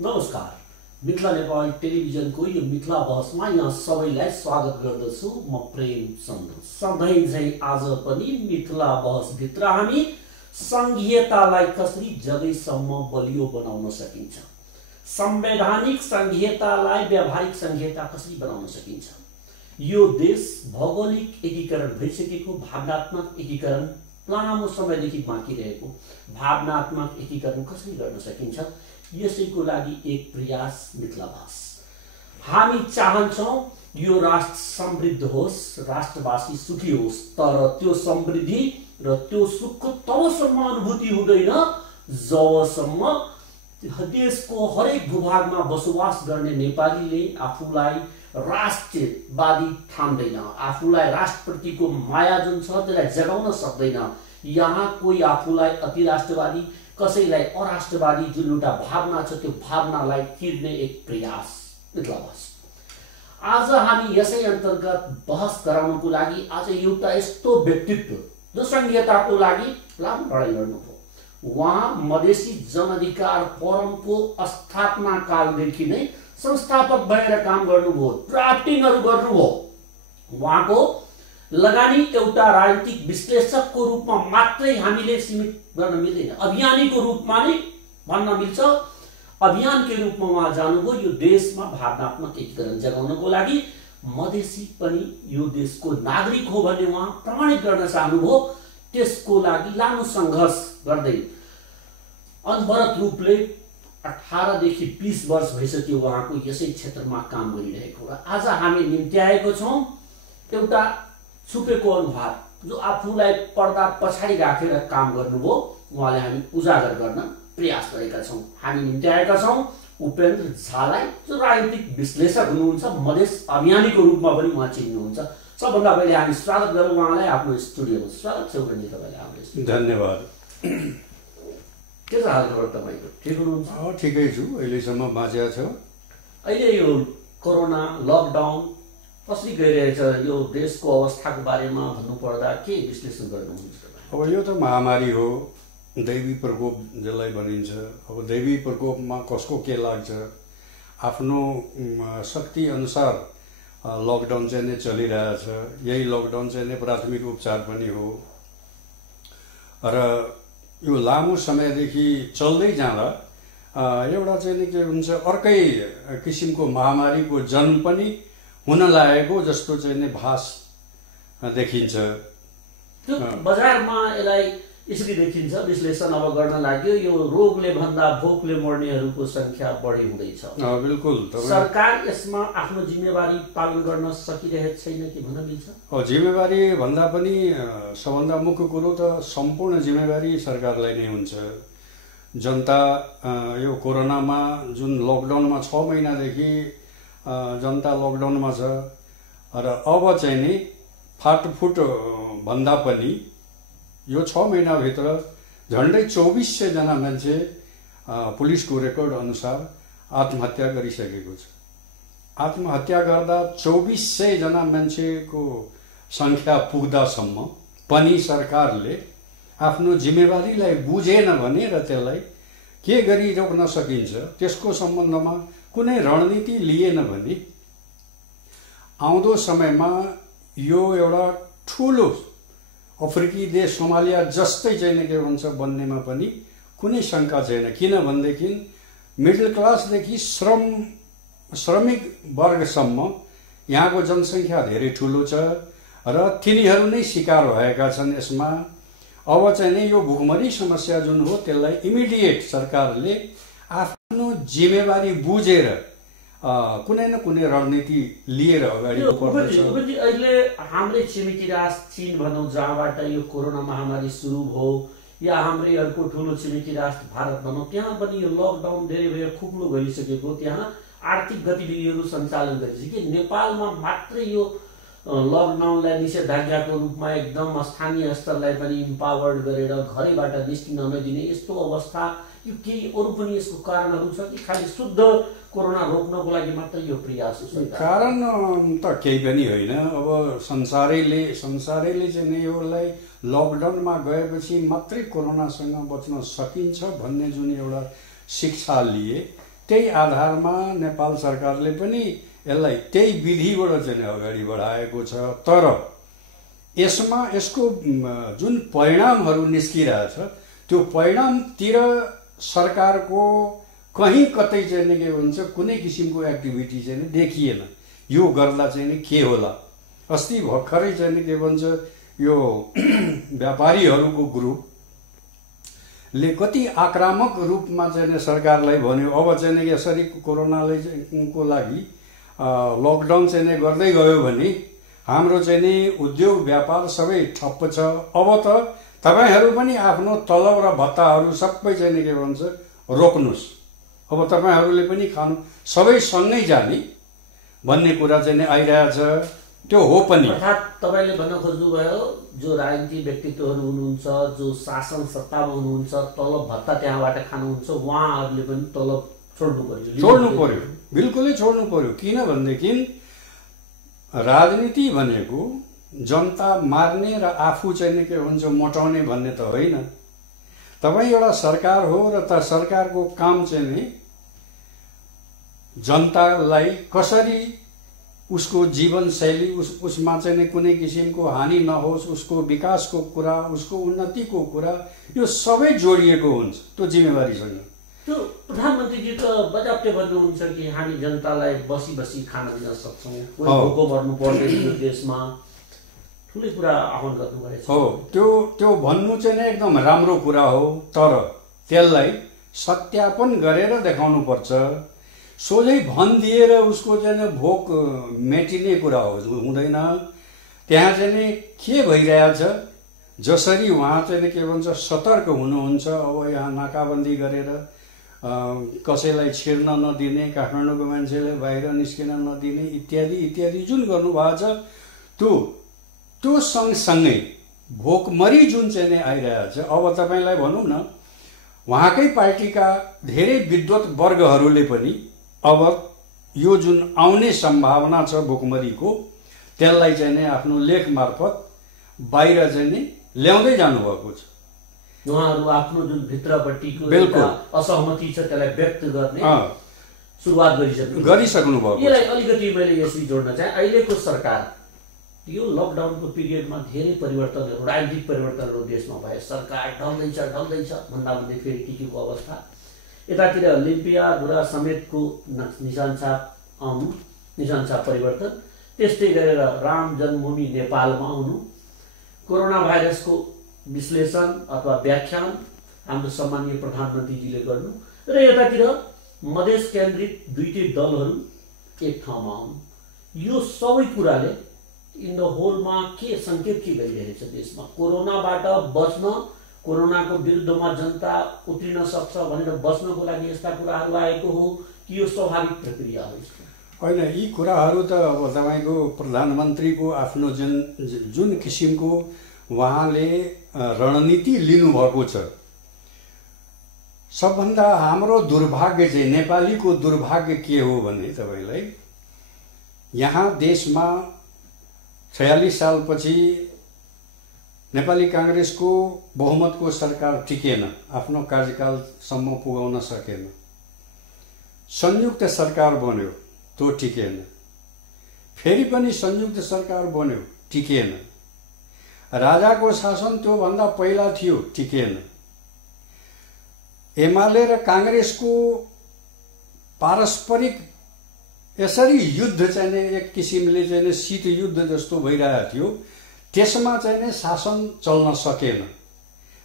नमस्कार, मिथिला नेपाल टेलिभिजनको यो मिथिला बहसमा यहाँ सबैलाई स्वागत गर्दछु। म प्रेम चन्द्र। सधैँ झैं आज पनि मिथिला बहसभित्र हामी संघीयतालाई कसरी जगैसम्म बलियो बनाउन सकिन्छ, संवैधानिक संघीयतालाई व्यावहारिक संघीयता कसरी बनाउन सकिन्छ, यो देश भौगोलिक एकीकरण भइसकेको भावनात्मक एकीकरण लामो समयदेखि बाँकी रहेको भावनात्मक एकीकरण कसरी गर्न सकिन्छ, यसैको लागि एक प्रयास मिथिला बहस। हामी चाहन्छौं यो राष्ट्र समृद्ध होस्, राष्ट्रवासी सुखी होस्, तर त्यो समृद्धि र त्यो सुखको तबसम्म अनुभूति हुँदैन जबसम्म देशको हरेक भूभागमा बसोबास गर्ने नेपालीले आफूलाई राष्ट्रवादी ठान्दैन, आफूलाई राष्ट्रप्रतिको माया जुन छ त्यसलाई जगाउन सक्दैन। यहाँ कोही आफूलाई अति राष्ट्रवादी, कसैलाई अराष्ट्रवादी जुन एउटा भावना छ त्यो भावनालाई किर्ने एक प्रयास मिथिला बहस। आज हामी यसै अन्तर्गत बहस गराउनको लागि आज एउटा यस्तो व्यक्तित्व जो संघीयताको लागि लामो लडाईँ लड्नुभयो। उहाँ मधेसी जनअधिकार फोरमको स्थापना कालदेखि नै संस्थापक भएर काम गर्नुभयो, ड्राफ्टिङहरू गर्नुभयो। उहाँको लगानी एउटा राजनीतिक विश्लेषकको रूपमा मात्रै हामीले सीमित गर्न मिल्दैन, अभियानीको रूपमा नै भन्न मिल्छ। अभियानकै रूपमा उहाँ जानुभयो यो देशमा भावनात्मक एकीकरण जगाउनको लागि। मधेसी पनि यो देशको नागरिक हो भन्ने उहाँ प्रमाणित गर्न चाहनुभयो। त्यसको लागि लामो सङ्घर्ष गर्दै अनवरत रूपले 18 देखि 20 वर्ष भइसक्यो उहाँको यसै क्षेत्रमा काम गरिरहेको। र आज हामी निम्ति आएको छौं एउटा छुपेको अनुहार जो आफूलाई पर्दा पछाडि राखेर काम गर्नुभयो, उहाँले हामी उजागर गर्न प्रयास गरेका छौं। हामी निम्ति आएका छौं उपेन्द्र झालाई, जो राजनीतिक विश्लेषक हुनुहुन्छ, मधेस अभियानीको रूपमा पनि उहाँ चिन्नुहुन्छ। सबभन्दा पहिले हामी स्वागत गरौँ उहाँलाई आफ्नो स्टुडियोमा। स्वागत छ उपेन्द्र तपाईलाई हाम्रो। धन्यवाद। के छ हालखबर तपाईको? ठिक हुनुहुन्छ? ठिकै छु, अहिलेसम्म बाँचेको छ। अहिले यो कोरोना लकडाउन कसरी गइरहेछ, यो देशको अवस्थाको बारेमा भन्नुपर्दा के विश्लेषण गर्नुहुन्छ तपाईँ? अब यो त महामारी हो, दैवी प्रकोप जसलाई भनिन्छ। अब दैवी प्रकोपमा कसको के लाग्छ, आफ्नो शक्ति अनुसार लकडाउन चाहिँ नै चलिरहेछ। यही लकडाउन चाहिँ नै प्राथमिक उपचार पनि हो। र यो लामो समयदेखि चल्दै जाँदा एउटा चाहिँ नि के हुन्छ, अर्कै किसिमको महामारीको जन्म पनि हुन लागेको जस्तो चाहिँ नि भास देखिन्छ। त्यो बजारमा यसलाई यसरी देखिन्छ, विश्लेषण अब गर्न लाग्यो यो रोगले भन्दा भोकले मर्नेहरूको संख्या बढी हुँदैछ। बिल्कुल। सरकार यसमा आफ्नो जिम्मेवारी पालन गर्न सकिरहेको छैन कि भन्न मिल्छ? जिम्मेवारी भन्दा पनि सबभन्दा मुख्य कुरो त सम्पूर्ण जिम्मेवारी सरकारलाई नै हुन्छ। जनता यो कोरोनामा जुन लकडाउनमा 6 महिनादेखि जनता लकडाउनमा छ र अब चाहिँ नि फाटफुट भन्दा पनि यो 6 महिनाभित्र झन्डै 2400 जना मान्छे पुलिसको रेकर्ड अनुसार आत्महत्या गरिसकेको छ। आत्महत्या गर्दा 2400 जना मान्छेको संख्या पुग्दासम्म पनि सरकारले आफ्नो जिम्मेवारीलाई बुझेन भने र त्यसलाई के गरी रोक्न सकिन्छ त्यसको सम्बन्धमा कुनै रणनीति लिएन भने आउँदो समयमा यो एउटा ठूलो अफ्रिकी देश सोमालिया जस्तै चाहिँ के भन्छ बन्नेमा पनि कुनै शंका छैन। किनभनेदेखि मिडल क्लासदेखि श्रमिक वर्गसम्म यहाँको जनसङ्ख्या धेरै ठूलो छ र तिनीहरू नै शिकार भएका छन् यसमा। अब चाहिँ नि यो भुखमरी समस्या जुन हो त्यसलाई इमिडिएट सरकारले आफ्नो जिम्मेवारी बुझेर कुनै न कुनै रणनीति लिएर अगाडि बढ्नुपर्छ। अहिले हाम्रै छिमेकी राष्ट्र चीन भनौँ, जहाँबाट यो कोरोना महामारी सुरु भयो, या हाम्रै अर्को ठुलो छिमेकी राष्ट्र भारत भनौँ, त्यहाँ पनि यो लकडाउन धेरै भयो, खुकुलो गरिसकेको, त्यहाँ आर्थिक गतिविधिहरू सञ्चालन गरिसके। नेपालमा मात्रै यो लकडाउनलाई निषेधाज्ञाको रूपमा एकदम स्थानीय स्तरलाई पनि इम्पावर्ड गरेर घरैबाट निस्किन नदिने यस्तो अवस्था, यो केही अरू पनि यसको कारणहरू छ कि खालि शुद्ध कोरोना रोक्नको लागि मात्र यो प्रयास हो? कारण त केही पनि होइन। अब संसारैले चाहिँ नि योलाई लकडाउनमा गएपछि मात्रै कोरोनासँग बच्न सकिन्छ भन्ने जुन एउटा शिक्षा लिए त्यही आधारमा नेपाल सरकारले पनि यसलाई त्यही विधिबाट चाहिँ अगाडि बढाएको छ। तर यसमा यसको जुन परिणामहरू निस्किरहेछ त्यो परिणामतिर सरकारको कहीँ कतै चाहिँ के भन्छ कुनै किसिमको एक्टिभिटी चाहिँ देखिएन। यो गर्दा चाहिँ के होला? अस्ति भर्खरै चाहिँ के भन्छ यो व्यापारीहरूको ग्रुपले कति आक्रामक रूपमा चाहिँ सरकारलाई भन्यो अब चाहिँ यसरी कोरोनाले को लागि लकडाउन चाहिँ गर्दै गयो भने हाम्रो चाहिँ नि उद्योग व्यापार सबै ठप्प छ। अब त तपाईहरू पनि आफ्नो तलब र भत्ताहरू सबै चाहिँ के भन्छ रोक्नुस्, अब तपाईहरूले पनि खानु सबै सँगै जाने भन्ने कुरा चाहिँ आइरहेछ। त्यो हो पनि। अर्थात् तपाईले भन्न खोज्नुभयो जो राजनीतिक व्यक्तित्वहरू हुनुहुन्छ, जो शासन सत्तामा हुनुहुन्छ, तलब भत्ता त्यहाँबाट खानुहुन्छ, उहाँहरूले पनि तलब छोड्नु पर्यो। बिल्कुलै छोड्नु पर्यो। किनभनेदेखि राजनीति भनेको जनता मार्ने र आफू चाहिँ के भन्छ मोटाउने भन्ने त होइन। तपाईँ एउटा सरकार हो र त सरकारको काम चाहिँ नि जनतालाई कसरी उसको जीवनशैली उसमा चाहिँ कुनै किसिमको हानि नहोस्, उसको विकासको कुरा, उसको उन्नतिको कुरा, यो सबै जोडिएको हुन्छ त्यो जिम्मेवारीसँग। त्यो प्रधानमन्त्रीजी त बजाप्टे भन्नुहुन्छ कि हामी जनतालाई बसी बसी खान दिन सक्छौँ, कोही भोको मर्नु पर्दैन यो देशमा, ठुलै कुरा आह्वान गर्नुभएको छ। हो, त्यो भन्नु चाहिँ एकदम राम्रो कुरा हो। तर त्यसलाई सत्यापन गरेर देखाउनु पर्छ। सोझै भनिदिएर उसको चाहिँ भोक मेटिने कुरा हुँदैन। त्यहाँ चाहिँ के भइरहेछ, जसरी उहाँ चाहिँ के भन्छ सतर्क हुनुहुन्छ, अब यहाँ नाकाबन्दी गरेर कसैलाई छिर्न नदिने, काठमाडौँको मान्छेलाई बाहिर निस्किन नदिने इत्यादि इत्यादि जुन गर्नुभएको छ त्यो सँगसँगै भोकमरी जुन चाहिँ आइरहेछ। अब तपाईँलाई भनौँ न, उहाँकै पार्टीका धेरै विद्वत वर्गहरूले पनि अब यो जुन आउने सम्भावना छ भोकमरीको त्यसलाई चाहिँ नै आफ्नो लेख मार्फत बाहिर चाहिँ नै ल्याउँदै जानुभएको छ। उहाँहरू आफ्नो जुन भित्रपट्टिको असहमति छ त्यसलाई व्यक्त गर्ने सुरुवात गरिसक्नु भएको। यसलाई अलिकति मैले यसरी जोड्न चाहे, अहिलेको सरकार यो लकडाउनको पिरियडमा धेरै परिवर्तनहरू, राजनीतिक परिवर्तनहरू देशमा भए, सरकार ढल्दैछ भन्दा भन्दै फेरि टिकेको अवस्था, यतातिर लिम्पियाधुरा समेतको निशान छाप परिवर्तन, त्यस्तै गरेर राम जन्मभूमि नेपालमा आउनु, कोरोना भाइरसको विश्लेषण अथवा व्याख्यान हाम्रो सम्मानीय प्रधानमन्त्रीजीले गर्नु, र यतातिर मधेस केन्द्रित दुईटै दलहरू एक ठाउँमा आउनु, यो सबै कुराले इन द होलमा के सङ्केत के गरिरहेछ देशमा कोरोनाबाट बच्न, कोरोनाको विरुद्धमा जनता उत्रिन सक्छ भनेर बच्नको लागि यस्ता कुराहरू आएको हो कि यो स्वाभाविक प्रक्रिया हो? होइन, यी कुराहरू त अब तपाईँको प्रधानमन्त्रीको आफ्नो जुन किसिमको उहाँले रणनीति लिनुभएको छ। सबभन्दा हाम्रो दुर्भाग्य चाहिँ नेपालीको दुर्भाग्य के हो भने तपाईँलाई यहाँ देशमा 46 सालपछि नेपाली कांग्रेसको बहुमतको सरकार टिकेन, आफ्नो कार्यकालसम्म पुगाउन सकेन। संयुक्त सरकार बन्यो, त्यो टिकेन। फेरि पनि संयुक्त सरकार बन्यो, टिकेन। राजाको शासन त्यो भन्दा पहिला थियो, टिकेन। एमाले र कांग्रेसको पारस्परिक यसरी युद्ध चाहिँ एक किसिमले चाहिँ शीत युद्ध जस्तो भइरहेको थियो, त्यसमा चाहिँ शासन चल्न सकेन।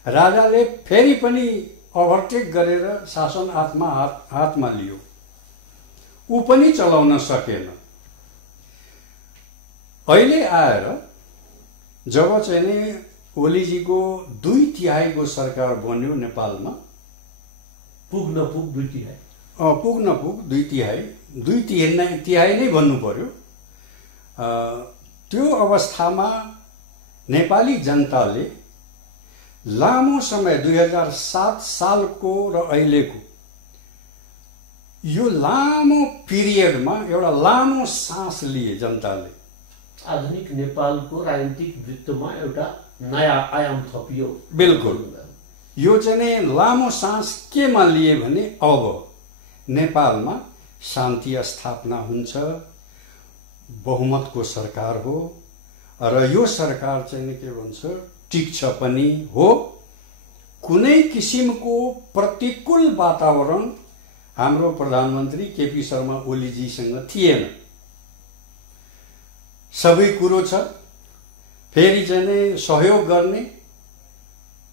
राजाले फेरि पनि ओभरटेक गरेर शासन हातमा लियो, ऊ पनि चलाउन सकेन। अहिले आएर जब चाहिँ ओलीजीको 2/3 सरकार बन्यो नेपालमा, पुग न पुग 2/3 नै भन्नु पर्यो। त्यो अवस्थामा नेपाली जनताले लामो समय 2007 सालको र अहिलेको यो लामो पिरियडमा एउटा लामो सास लिए जनताले। आधुनिक नेपालको राजनीतिक वृत्तमा एउटा नयाँ आयाम थपियो। बिल्कुल, यो चाहिँ लामो सास केमा लिए भने अब नेपालमा शान्ति स्थापना हुन्छ, बहुमतको सरकार हो र यो सरकार चाहिँ के भन्छ टिक्छ पनि हो। कुनै किसिमको प्रतिकूल वातावरण हाम्रो प्रधानमन्त्री केपी शर्मा ओलीजीसँग थिएन। सबै कुरो छ। फेरि चाहिँ सहयोग गर्ने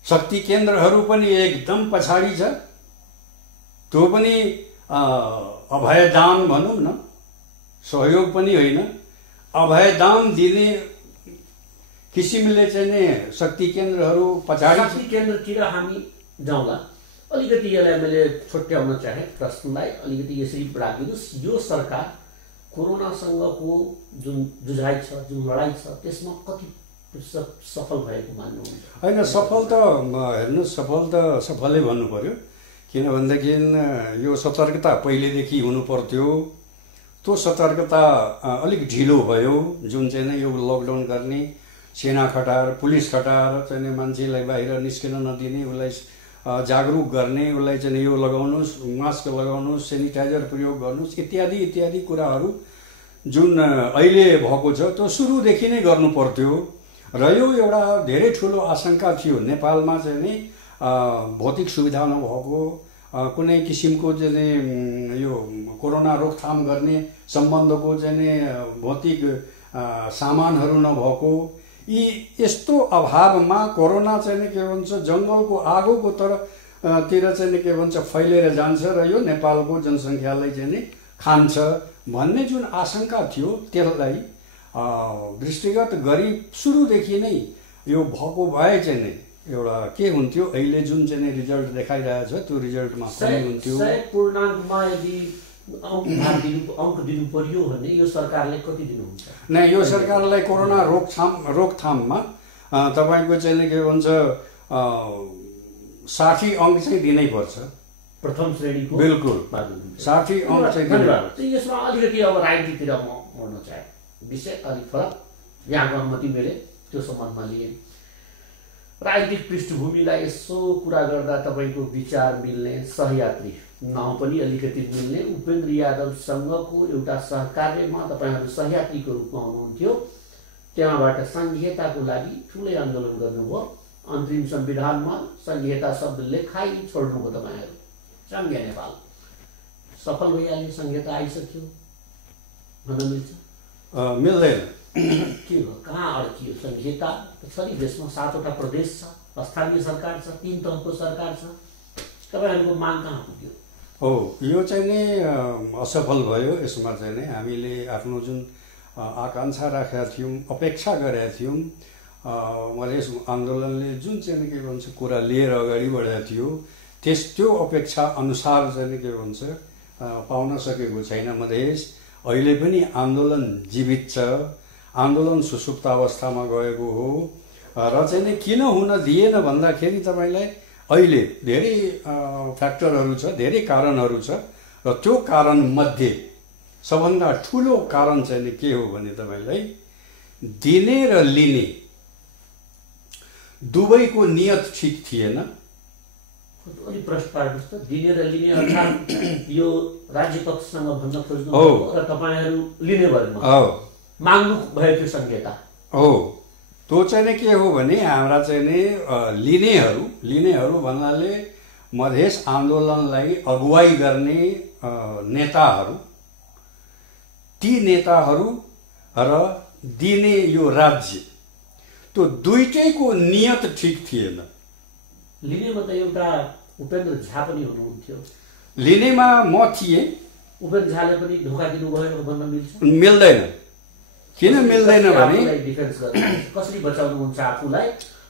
शक्ति केन्द्रहरू पनि एकदम पछाडि छ। त्यो पनि अभयदान भनौँ न, सहयोग पनि होइन, अभयदान दिने किसिमले चाहिँ शक्ति केन्द्रहरू पछाडि। शक्ति केन्द्रतिर हामी जाउँला। अलिकति यसलाई मैले छुट्याउन चाहे प्रश्नलाई अलिकति यसरी राखिदिनुहोस्। यो सरकार कोरोनासँगको जुन जुझाइ छ, जुन लडाइँ छ, त्यसमा कति प्रतिशत सफल भएको मान्नुहुन्छ? होइन, सफल त हेर्नुहोस्, सफल त सफलै भन्नु पर्यो। किनभनेदेखि यो सतर्कता पहिलेदेखि हुनु पर्थ्यो। त्यो सतर्कता अलिक ढिलो भयो। जुन चाहिँ नै यो लकडाउन गर्ने, सेना खटाएर, पुलिस खटाएर चाहिँ मान्छेलाई बाहिर निस्किन नदिने, उसलाई जागरुक गर्ने, उसलाई चाहिँ यो लगाउनुहोस्, मास्क लगाउनुहोस्, सेनिटाइजर प्रयोग गर्नुहोस् इत्यादि इत्यादि कुराहरू जुन अहिले भएको छ त्यो सुरुदेखि नै गर्नु पर्थ्यो। र यो एउटा धेरै ठुलो आशंका थियो नेपालमा चाहिँ नि भौतिक सुविधा नभएको, कुनै किसिमको चाहिँ यो कोरोना रोकथाम गर्ने सम्बन्धको चाहिँ नि भौतिक सामानहरू नभएको, यी यस्तो अभावमा कोरोना चाहिँ के भन्छ जङ्गलको आगोको तिर चाहिँ के भन्छ फैलिएर जान्छ र यो नेपालको जनसङ्ख्यालाई चाहिँ नि खान्छ भन्ने जुन आशंका थियो, त्यसलाई दृष्टिगत गरी सुरुदेखि नै यो भएको भए चाहिँ नै एउटा के हुन्थ्यो, अहिले जुन चाहिँ रिजल्ट देखाइरहेछ त्यो रिजल्टमा कमी हुन्थ्यो। पूर्णाङ्कमा यदि अंक दिनु पर्यो भने यो सरकारले कति दिनुहुन्छ? नै, यो सरकारलाई कोरोना रोकथाममा तपाईको चाहिँ के भन्छ 60 अंक चाहिँ दिनै पर्छ, प्रथम श्रेणीको। बिल्कुल 60 अंक चाहिँ दिनु। यसमा अलिकति अब राजनीतितिर म भन्न चाहे, विषय अलिक फरक, यहाँको अनुमति मैले त्यो सम्बन्धमा लिए। राजनीतिक पृष्ठभूमिलाई यसो कुरा गर्दा तपाईँको विचार मिल्ने, सहयात्री नाउँ पनि अलिकति मिल्ने उपेन्द्र यादवसँगको एउटा सहकार्यमा तपाईँहरू सहयात्रीको रूपमा हुनुहुन्थ्यो। त्यहाँबाट संघीयताको लागि ठुलै आन्दोलन गर्नुभयो। अन्तरिम संविधानमा संघीयता शब्द लेखाइ छोड्नुभयो तपाईँहरू। संघीय नेपाल सफल भइहाल्यो, संघीयता आइसक्यो भन्न मिल्छ? मिल्दैन। के हो, कहाँ अड्कियो संघीयता? छरी देशमा 7वटा प्रदेश छ, स्थानीय सरकार छ, 3 तहको सरकार छ, तपाईँहरूको माग कहाँ पुग्यो? हो, यो चाहिँ नि असफल भयो। यसमा चाहिँ नि हामीले आफ्नो जुन आकांक्षा राखेका थियौँ, अपेक्षा गरेका थियौँ, मधेस आन्दोलनले जुन चाहिँ के भन्छ कुरा लिएर अगाडि बढेको थियो, त्यो अपेक्षा अनुसार चाहिँ के भन्छ पाउन सकेको छैन मधेस। अहिले पनि आन्दोलन जीवित छ, आन्दोलन सुसुप्त अवस्थामा गएको हो। र चाहिँ नि किन हुन दिएन भन्दाखेरि तपाईँलाई अहिले धेरै फ्याक्टरहरू छ, धेरै कारणहरू छ। र त्यो कारण मध्ये सबभन्दा ठुलो कारण चाहिँ के हो भने तपाईँलाई दिने र लिने दुवैको नियत ठिक थिएन। अलि प्रश्न पार्नुहोस् त, दिने र लिने अर्थात् यो राज्य पक्षसँग भन्न खोज्नु र तपाईँहरू लिने भएमा माग्नु भएको संघीयता हो। त्यो चाहिँ के हो भने हाम्रा चाहिँ नि लिनेहरू भन्नाले मधेस आन्दोलनलाई अगुवाई गर्ने नेताहरू, ती नेताहरू र दिने यो राज्य, त्यो दुईटैको नियत ठिक थिएन। लिनेमा त एउटा उपेन्द्र झा पनि हुनुहुन्थ्यो। लिनेमा म थिएँ। उपेन्द्र झाले पनि धोका दिनुभयो भन्न मिल्छ? मिल्दैन। किन मिल्दैन भने डिफेन्स गर्नु कसरी बचाउनुहुन्छ आफूलाई?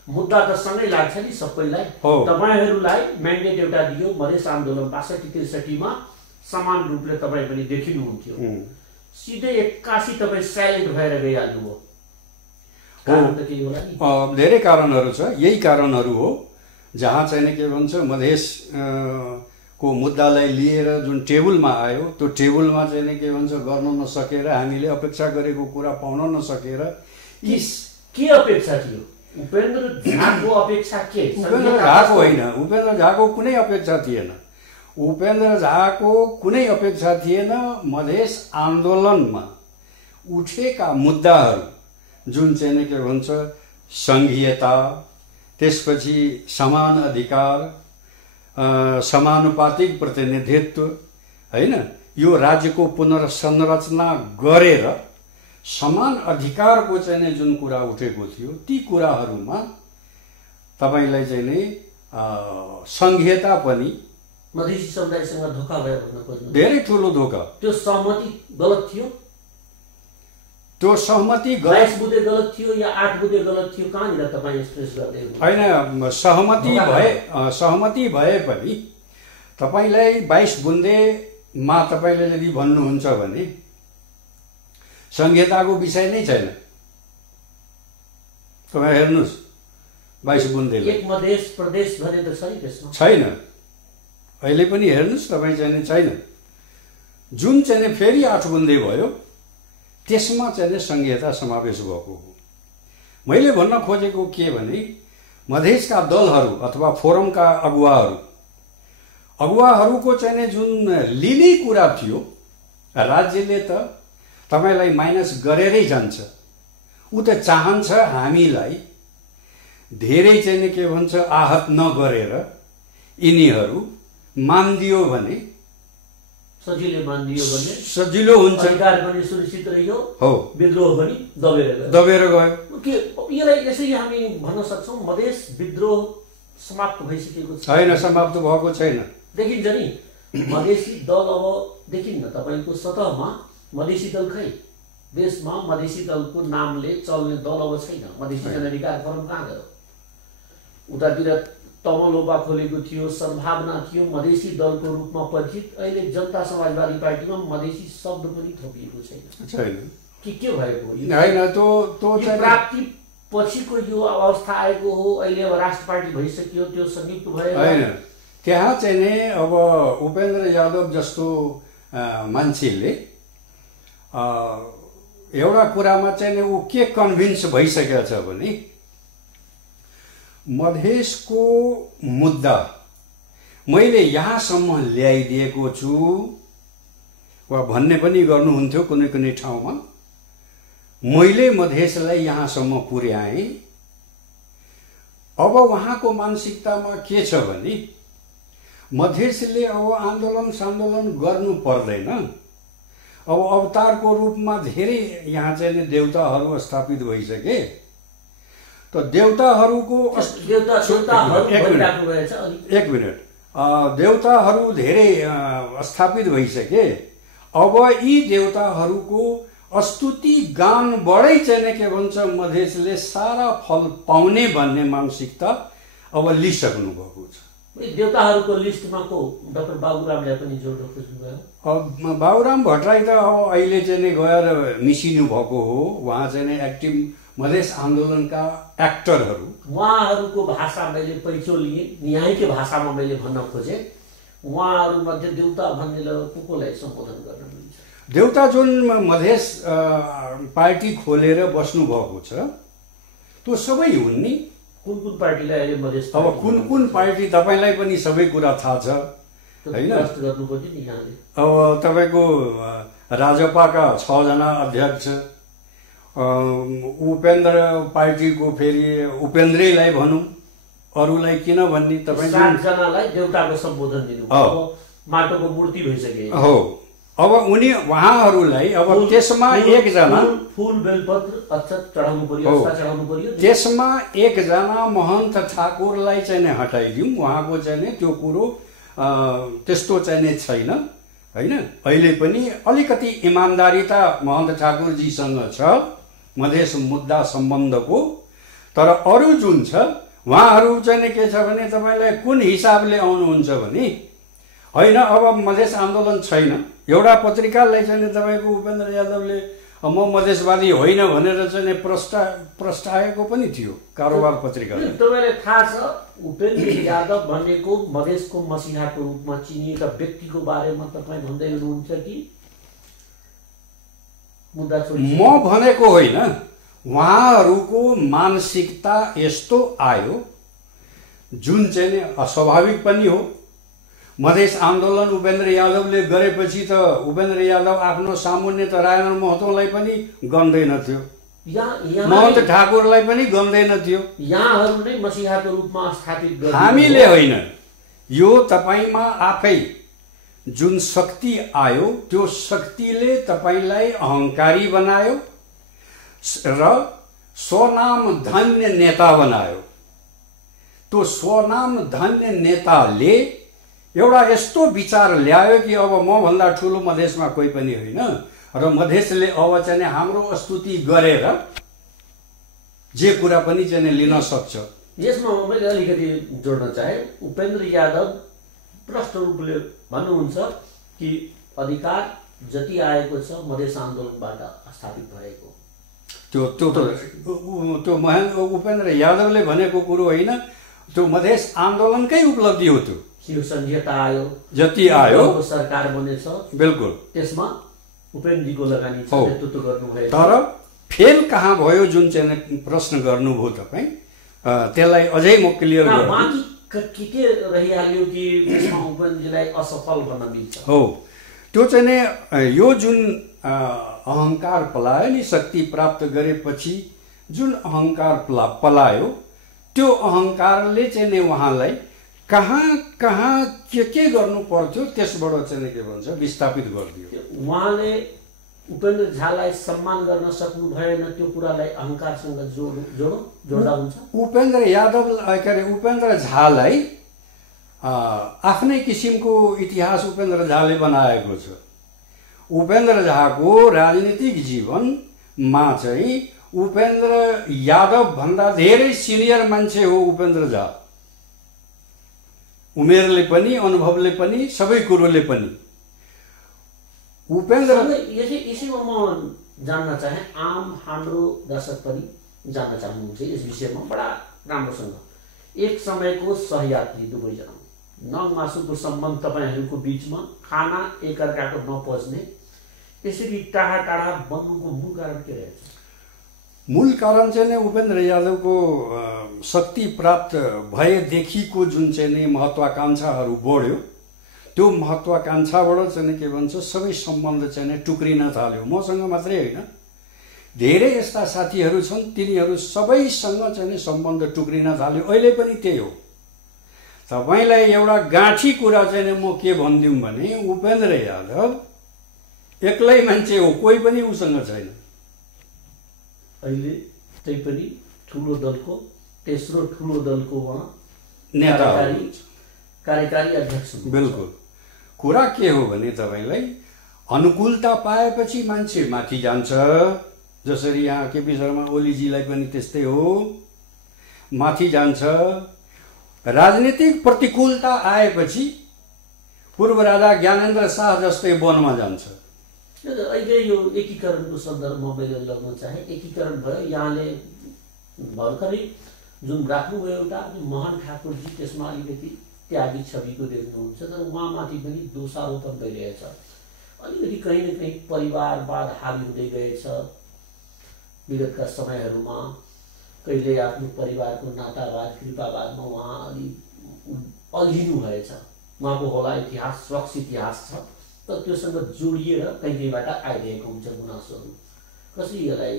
मुद्दा त सँगै लाग्छ नि सबैलाई। तपाईहरूलाई म्यान्डेट एउटा दियो, मधेस आन्दोलन ६२-६३ मा समान रूपले तपाईँ पनि देखिनुहुन्थ्यो। सिधै ८१ तपाईँ साइलेन्ट भएर गइहाल्नुभयो। कारण त केही होला नि? धेरै कारणहरू छ। यही कारणहरू हो जहाँ चाहिँ के भन्छ मधेस को मुद्दालाई लिएर जुन टेबलमा आयो, त्यो टेबलमा चाहिँ के भन्छ गर्न नसकेर, हामीले अपेक्षा गरेको कुरा पाउन नसकेर। के अपेक्षा थियो? उपेन्द्र झाको अपेक्षा के? उपेन्द्र झाको होइन, उपेन्द्र झाको कुनै अपेक्षा थिएन। उपेन्द्र झाको कुनै अपेक्षा थिएन मधेस आन्दोलनमा उठेका मुद्दाहरू जुन चाहिँ के भन्छ सङ्घीयता, त्यसपछि समान अधिकार, समानुपातिक प्रतिनिधित्व, हैन, यो राज्यको पुनर्संरचना गरेर समान अधिकारको चाहिँ जुन कुरा उठेको थियो ती कुराहरूमा तपाईलाई चाहिँ नि सङ्घीयता पनि मधेसी समुदायसँग धोका भयो भन्न खोज्नु। धेरै ठुलो धोका। त्यो सहमति गलत थियो, त्यो सहमति 22 बुँदे गलत थियो या 8 बुँदे गलत थियो, कहाँनिर तपाईँ एक्सप्रेस गर्दै होइन। सहमति भए पनि तपाईलाई 22 बुँदेमा तपाईले यदि भन्नुहुन्छ भने संहिताको विषय नै छैन। तपाईँ हेर्नुहोस् 22 बुँदेले एक मधेस प्रदेश भने त छैन त्यसमा, छैन। अहिले पनि हेर्नुहोस् तपाईँ चाहिँ छैन। जुन चाहिँ फेरि 8 बुँदे भयो त्यसमा चाहिँ संहिता समावेश भएको हो। मैले भन्न खोजेको के भने मधेसका दलहरू अथवा फोरमका अगुवाहरूको चाहिँ जुन लिने कुरा थियो, राज्यले त तपाईलाई माइनस गरेरै जान्छ। उ त चाहन्छ हामीलाई धेरै चाहिँ के भन्छ आहत नगरेर यिनीहरू मानिदियो भने सजिलो हुन्छ, अधिकार पनि सुनिश्चित रह्यो, हो, विद्रोह पनि दबेर गयो। के यसलाई यसरी हामी भन्न सक्छौँ मधेस विद्रोह समाप्त भइसकेको छैन, समाप्त भएको छैन। देखिन्छ नि मधेसी दल अब देखिन्न तपाईको सतहमा मधेसी दल खै, देशमा मधेसी दलको नामले चल्ने दल अब छैन। मधेसी जनाधिकार फोरम कहाँ गयो? उतातिर तमलोपा खोलेको थियो, सम्भावना थियो मधेसी दलको रूपमा परिचित। अहिले जनता समाजवादी पार्टीमा मधेसी शब्द पनि थपिएको छैन। के भएको होइन? त्यो प्राप्ति पछिको यो अवस्था आएको हो। अहिले अब राष्ट्र पार्टी भइसक्यो, त्यो संयुक्त भयो होइन। त्यहाँ चाहिँ नि अब उपेन्द्र यादव जस्तो मान्छेले एउटा कुरामा चाहिँ ऊ के कन्भिन्स भइसकेको छ भने मधेसको मुद्दा मैले यहाँसम्म ल्याइदिएको छु वा भन्ने पनि गर्नुहुन्थ्यो कुनै कुनै ठाउँमा। मैले मधेसलाई यहाँसम्म पुर्याएँ। अब उहाँको मानसिकतामा के छ भने मधेसले अब आन्दोलन गर्नु पर्दैन। अब अवतारको रूपमा धेरै यहाँ चाहिँ देवताहरू स्थापित भइसके। त देवताहरूको एक मिनट देवताहरू धेरै स्थापित भइसके। अब यी देवताहरूको स्तुति गानबाटै चाहिँ के भन्छ मधेसले सारा फल पाउने भन्ने मानसिकता अब लिइसक्नु भएको छ। देवताहरूको लिस्टमा को डाक्टर बाबुरामले पनि जोड्न खोज्नुभयो। बाबुराम भट्टराई त अब अहिले चाहिँ गएर मिसिनु भएको हो। उहाँ चाहिँ एक्टिभ मधेस आन्दोलनका एक्टरहरू, उहाँहरूको भाषा मैले पहिचो लिएँ, न्यायकै भाषामा मैले भन्न खोजेँ। उहाँहरू मध्ये देवता भन्ने कोलाई सम्बोधन गर्न मिल्छ? देवता जुन मधेस पार्टी खोलेर बस्नु भएको छ त्यो सबै हुन् नि। कुन पार्टीलाई अहिले मधेस अब कुन पार्टी तपाईलाई पनि सबै कुरा थाहा छ हैन? अब तपाईको राजपाका 6 जना अध्यक्ष, उपेन्द्र पार्टीको फेरि उपेन्द्रैलाई भनौं, अरूलाई किन भन्ने? तपाईँ 7 जनालाई देवताको सम्बोधन दिनु, माटोको मूर्ति भइसके हो। अब उहाँहरूलाई अब त्यसमा एकजना फूल बेलपत्र अक्षत चढाउनु पर्यो, चढाउनु पर्यो। त्यसमा एकजना महन्त ठाकुरलाई चाहिँ हटाइदिउँ। उहाँको चाहिँ त्यो कुरो त्यस्तो चाहिँ छैन हैन। अहिले पनि अलिकति इमानदारीता महन्त ठाकुरजीसँग छ मधेस मुद्दा सम्बन्धको। तर अरू जुन छ उहाँहरू चाहिँ के छ भने तपाईलाई कुन हिसाबले आउनुहुन्छ भने हैन अब मधेस आन्दोलन छैन। एउटा पत्रिकालाई चाहिँ तपाईको उपेन्द्र यादवले म मधेसवादी होइन भनेर चाहिँ प्रस्ताएको पनि थियो, कारोबार पत्रिकाले। तपाईलाई थाहा छ उपेन्द्र यादव भनेको मधेसको मसिहाको रूपमा चिनिएका व्यक्तिको बारेमा तपाईँ भन्दै हुनुहुन्छ कि मुद्दा छोडी? म भनेको होइन, उहाँहरूको मानसिकता यस्तो आयो जुन चाहिँ अस्वाभाविक पनि हो। मधेस आन्दोलन उपेन्द्र यादवले गरेपछि त उपेन्द्र यादव आफ्नो सामुन्ने त राजेन्द्र महतोलाई पनि गन्दैनथ्यो, महन्त ठाकुरलाई पनि गन्दैनथ्यो। यहाँहरू नै मसिहाको रूपमा स्थापित गर्नु, हामीले होइन। यो तपाईमा आफै जुन शक्ति आयो त्यो शक्तिले तपाईलाई अहंकारी बनायो र स्वनाम धन्य नेता बनायो। त्यो स्वनाम धन्य नेताले एउटा यस्तो विचार ल्यायो कि अब म भन्दा ठुलो मधेसमा कोही पनि होइन र मधेसले अब चाहिँ हाम्रो स्तुति गरेर जे कुरा पनि चाहिँ लिन सक्छ। यसमा मैले अलिकति जोड्न चाहे, उपेन्द्र यादव प्रष्ट रूपले भन्नुहुन्छ कि अधिकार जति आएको छ मधेस आन्दोलनबाट स्थापित भएको। त्यो उपेन्द्र यादवले भनेको कुरो होइन, त्यो मधेस आन्दोलनकै उपलब्धि हो। त्यो संहिता आयो, जति आयो, सरकार बनेछ, बिल्कुल त्यसमा उपेन्द्रजीको लगानी छ, नेतृत्व गर्नुभयो। तर फेल कहाँ भयो जुन चाहिँ प्रश्न गर्नुभयो तपाईँ, त्यसलाई अझै म क्लियर गर्छु। बाँकी के रहिहाल्यो कि त्यसमा उपेन्द्रजीलाई असफल भन्न मिल्छ? हो, त्यो चाहिँ नि यो जुन अहंकार पलायो नि, शक्ति प्राप्त गरेपछि जुन अहंकार पलायो, त्यो अहंकारले चाहिँ नि उहाँलाई कहाँ कहाँ के गर्नु पर्थ्यो त्यसबाट चाहिँ के भन्छ विस्थापित गरिदियो। उहाँले उपेन्द्र झालाई सम्मान गर्न सक्नु भएन, त्यो कुरालाई अहंकारसँग जोड्दा हुन्छ। उपेन्द्र यादव के अरे उपेन्द्र झालाई आफ्नै किसिमको इतिहास उपेन्द्र झाले बनाएको छ। उपेन्द्र झाको राजनीतिक जीवनमा चाहिँ उपेन्द्र यादव भन्दा धेरै सिनियर मान्छे हो उपेन्द्र झा, उमेरले पनि, अनुभवले पनि, सबै कुरोले पनि। उपेन्द्र यसैमा म जान्न चाहे, आम हाम्रो दर्शक पनि जान्न चाहनुहुन्छ यस विषयमा बडा राम्रोसँग। एक समयको सहयात्री दुवैजना, न मासुको सम्बन्ध तपाईहरूको बीचमा, खाना एकअर्काको नपच्ने, यसरी टाढा टाढा बन्नुको मूल कारण के रहेछ? मूल कारण चाहिँ नि उपेन्द्र यादवको शक्ति प्राप्त भएदेखिको जुन चाहिँ नि महत्वाकांक्षाहरू बढ्यो, त्यो महत्वाकांक्षाबाट चाहिँ के भन्छ सबै सम्बन्ध चाहिँ नि टुक्रिन थाल्यो। मसँग मात्रै होइन, धेरै यस्ता साथीहरू छन्, तिनीहरू सबैसँग चाहिँ नि सम्बन्ध टुक्रिन थाल्यो। अहिले पनि त्यही हो। तपाईलाई एउटा गाँठी कुरा चाहिँ नि म के भनिदिउँ भने, उपेन्द्र यादव एक्लै मान्छे हो, कोही पनि उसँग छैन। अहिले त्यही पनि ठुलो दलको, तेस्रो ठुलो दलको उहाँ नेता, कार्यकारी अध्यक्ष। बिल्कुल। कुरा के हो भने तपाईलाई अनुकूलता पाएपछि मान्छे माथि जान्छ, जसरी यहाँ केपी शर्मा ओलीजीलाई पनि त्यस्तै हो, माथि जान्छ। राजनीतिक प्रतिकूलता आएपछि पूर्व राजा ज्ञानेन्द्र शाह जस्तै वनमा जान्छ। अहिले यो एकीकरणको सन्दर्भमा मैले लग्न चाहे, एकीकरण भयो, यहाँले भर्खरै जुन राख्नुभयो एउटा मोहन ठाकुरजी, त्यसमा अलिकति त्यागी छविको देख्नुहुन्छ, तर उहाँमाथि पनि दोषारोपण भइरहेछ। अलिकति कहीँ न कहीँ परिवारवाद हावी हुँदै गएछ विगतका समयहरूमा। कहिले आफ्नो परिवारको नातावाद, कृपावादमा उहाँ अलि अल्झिनु भएछ। उहाँको होला इतिहास, स्वच्छ इतिहास छ, तर त्योसँग जोडिएर कहीँबाट आइरहेको हुन्छ गुनासोहरू। कसरी यसलाई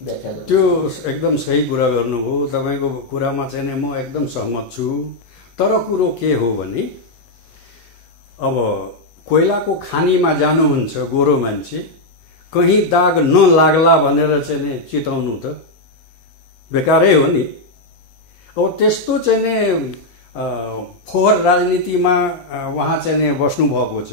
व्याख्या गर्नु? त्यो एकदम सही कुरा गर्नुभयो। तपाईँको कुरामा चाहिँ म एकदम सहमत छु। तर कुरो के हो भने, अब कोइलाको खानीमा जानुहुन्छ गोरो मान्छे, कहीँ दाग नलाग्ला भनेर चाहिँ नि चिताउनु त बेकारै हो नि। अब त्यस्तो चाहिँ नि फोहोर राजनीतिमा उहाँ चाहिँ नि बस्नु भएको छ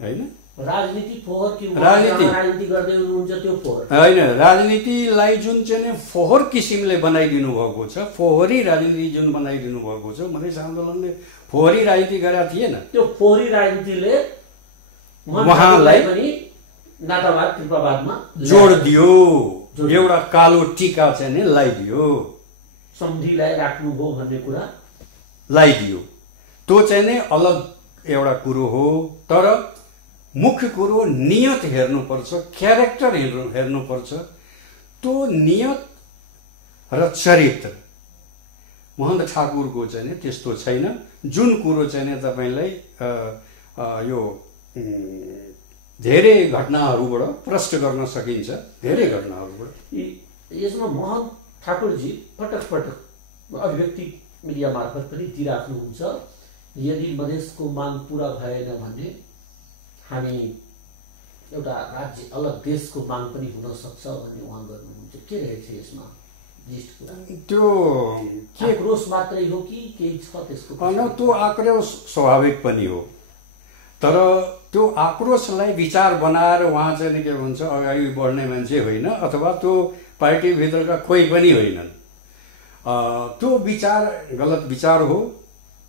हैन। राजनीति फोहोर कि राजनीति गर्दै हुनुहुन्छ त्यो फोहोर हैन, राजनीतिलाई जुन चाहिँ नि फोहोर किसिमले बनाइदिनु भएको छ, फोहोरी राजनीति जुन बनाइदिनु भएको छ, मधेस आन्दोलनले फोहोरी राजनीति गरेका थिएन। त्यो फोहोरी राजनीतिले उहाँलाई पनि नातावाद, कृपावादमा जोड दियो, एउटा कालो टीका चाहिँ नि लगाइदियो, सम्धिलाई राख्नुभयो भन्ने कुरा लगाइदियो। त्यो चाहिँ नि अलग एउटा कुरो हो। तर मुख्य कुरो नियत हेर्नुपर्छ, क्यारेक्टर हेर्नुपर्छ। त्यो नियत र चरित्र महन्त ठाकुरको चाहिँ त्यस्तो छैन। जुन कुरो चाहिँ तपाईँलाई यो धेरै घटनाहरूबाट प्रष्ट गर्न सकिन्छ, धेरै घटनाहरूबाट। यसमा महन्त ठाकुरजी पटक पटक अभिव्यक्ति मिडिया मार्फत पनि दिइराख्नुहुन्छ, यदि मधेसको माग पूरा भएन भने हामी एउटा राज्य अलग देशको माग पनि हुन सक्छ भन्ने उहाँ गर्नुहुन्छ। के रहेछ यसमा जिस्ट कुरा? त्यो के आक्रोश मात्रै हो कि केही छ त्यसको? त्यो आक्रोश स्वाभाविक पनि हो, तर त्यो आक्रोशलाई विचार बनाएर उहाँ चाहिँ के भन्छ अगाडि बढ्ने मान्छे होइन, अथवा त्यो पार्टीभित्रका कोही पनि होइनन्। त्यो विचार गलत विचार हो।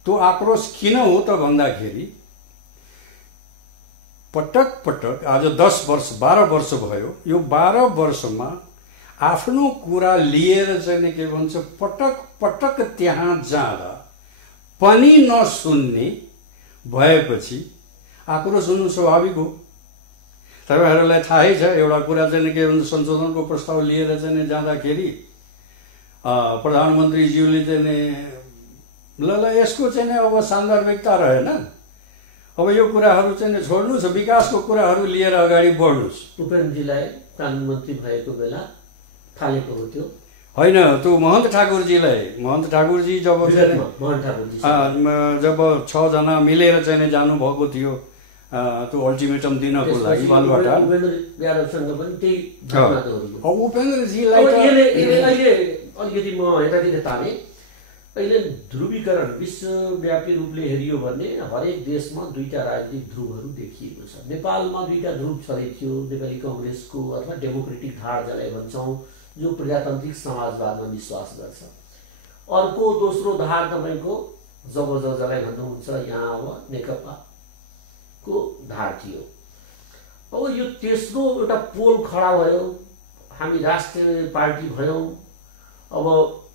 त्यो आक्रोश किन हो त भन्दाखेरि पटक पटक आज 10 वर्ष 12 वर्ष भयो, यो 12 वर्षमा आफ्नो कुरा लिएर चाहिँ के भन्छ पटक पटक त्यहाँ जाँदा पनि नसुन्ने भएपछि आक्रोश हुनु स्वाभाविक हो। तपाईहरुलाई थाहै छ एउटा कुरा चाहिँ के भन्छ संशोधनको प्रस्ताव लिएर चाहिँ जाँदाखेरि प्रधानमन्त्रीज्यूले चाहिँ ल यसको चाहिँ अब सान्दर्भिकता रहेन, अब यो कुराहरू चाहिँ छोड्नुस्, विकासको कुराहरू लिएर अगाडि बढ्नुस्। उपेन्द्रजीलाई प्रधानमन्त्री भएको बेला थालेको हो त्यो होइन, त्यो महन्त ठाकुरजी जब 6 जना मिलेर चाहिँ जानुभएको थियो त्यो अल्टिमेटम दिनको लागि बालुवाटा। उपेन्द्र यादवसँग पनि त्यही घटनाहरू। उपेन्द्रजीलाई अलिकति म यतातिर ताने, अहिले ध्रुवीकरण विश्वव्यापी रूपले हेरियो भने हरेक देशमा 2टा राजनीतिक ध्रुवहरू देखिएको छ। नेपालमा 2टा ध्रुव छँदै थियो, नेपाली कांग्रेसको अथवा डेमोक्रेटिक धार जसलाई भन्छौँ, जो प्रजातान्त्रिक समाजवादमा विश्वास गर्छ। अर्को दोस्रो धार तपाईँको जसलाई भन्नुहुन्छ यहाँ अब नेकपाको धार थियो। अब यो तेस्रो एउटा पोल खडा भयो, हामी राष्ट्रिय पार्टी भयौँ, अब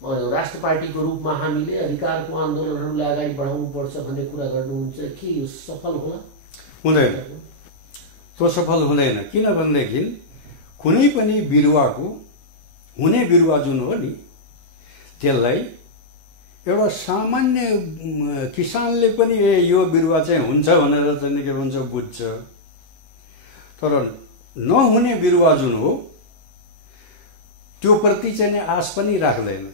राष्ट्र पार्टीको रूपमा हामीले अधिकारको आन्दोलनहरूलाई अगाडि बढाउनु पर्छ भन्ने कुरा गर्नुहुन्छ। के यो सफल होला? हुँदैन, त्यो सफल हुँदैन। किनभनेदेखि कुनै पनि बिरुवाको हुने बिरुवा जुन हो नि त्यसलाई एउटा सामान्य किसानले पनि यो बिरुवा चाहिँ हुन्छ भनेर चाहिँ के भन्छ बुझ्छ, तर नहुने बिरुवा जुन हो त्यो प्रति चाहिँ आश पनि राख्दैन।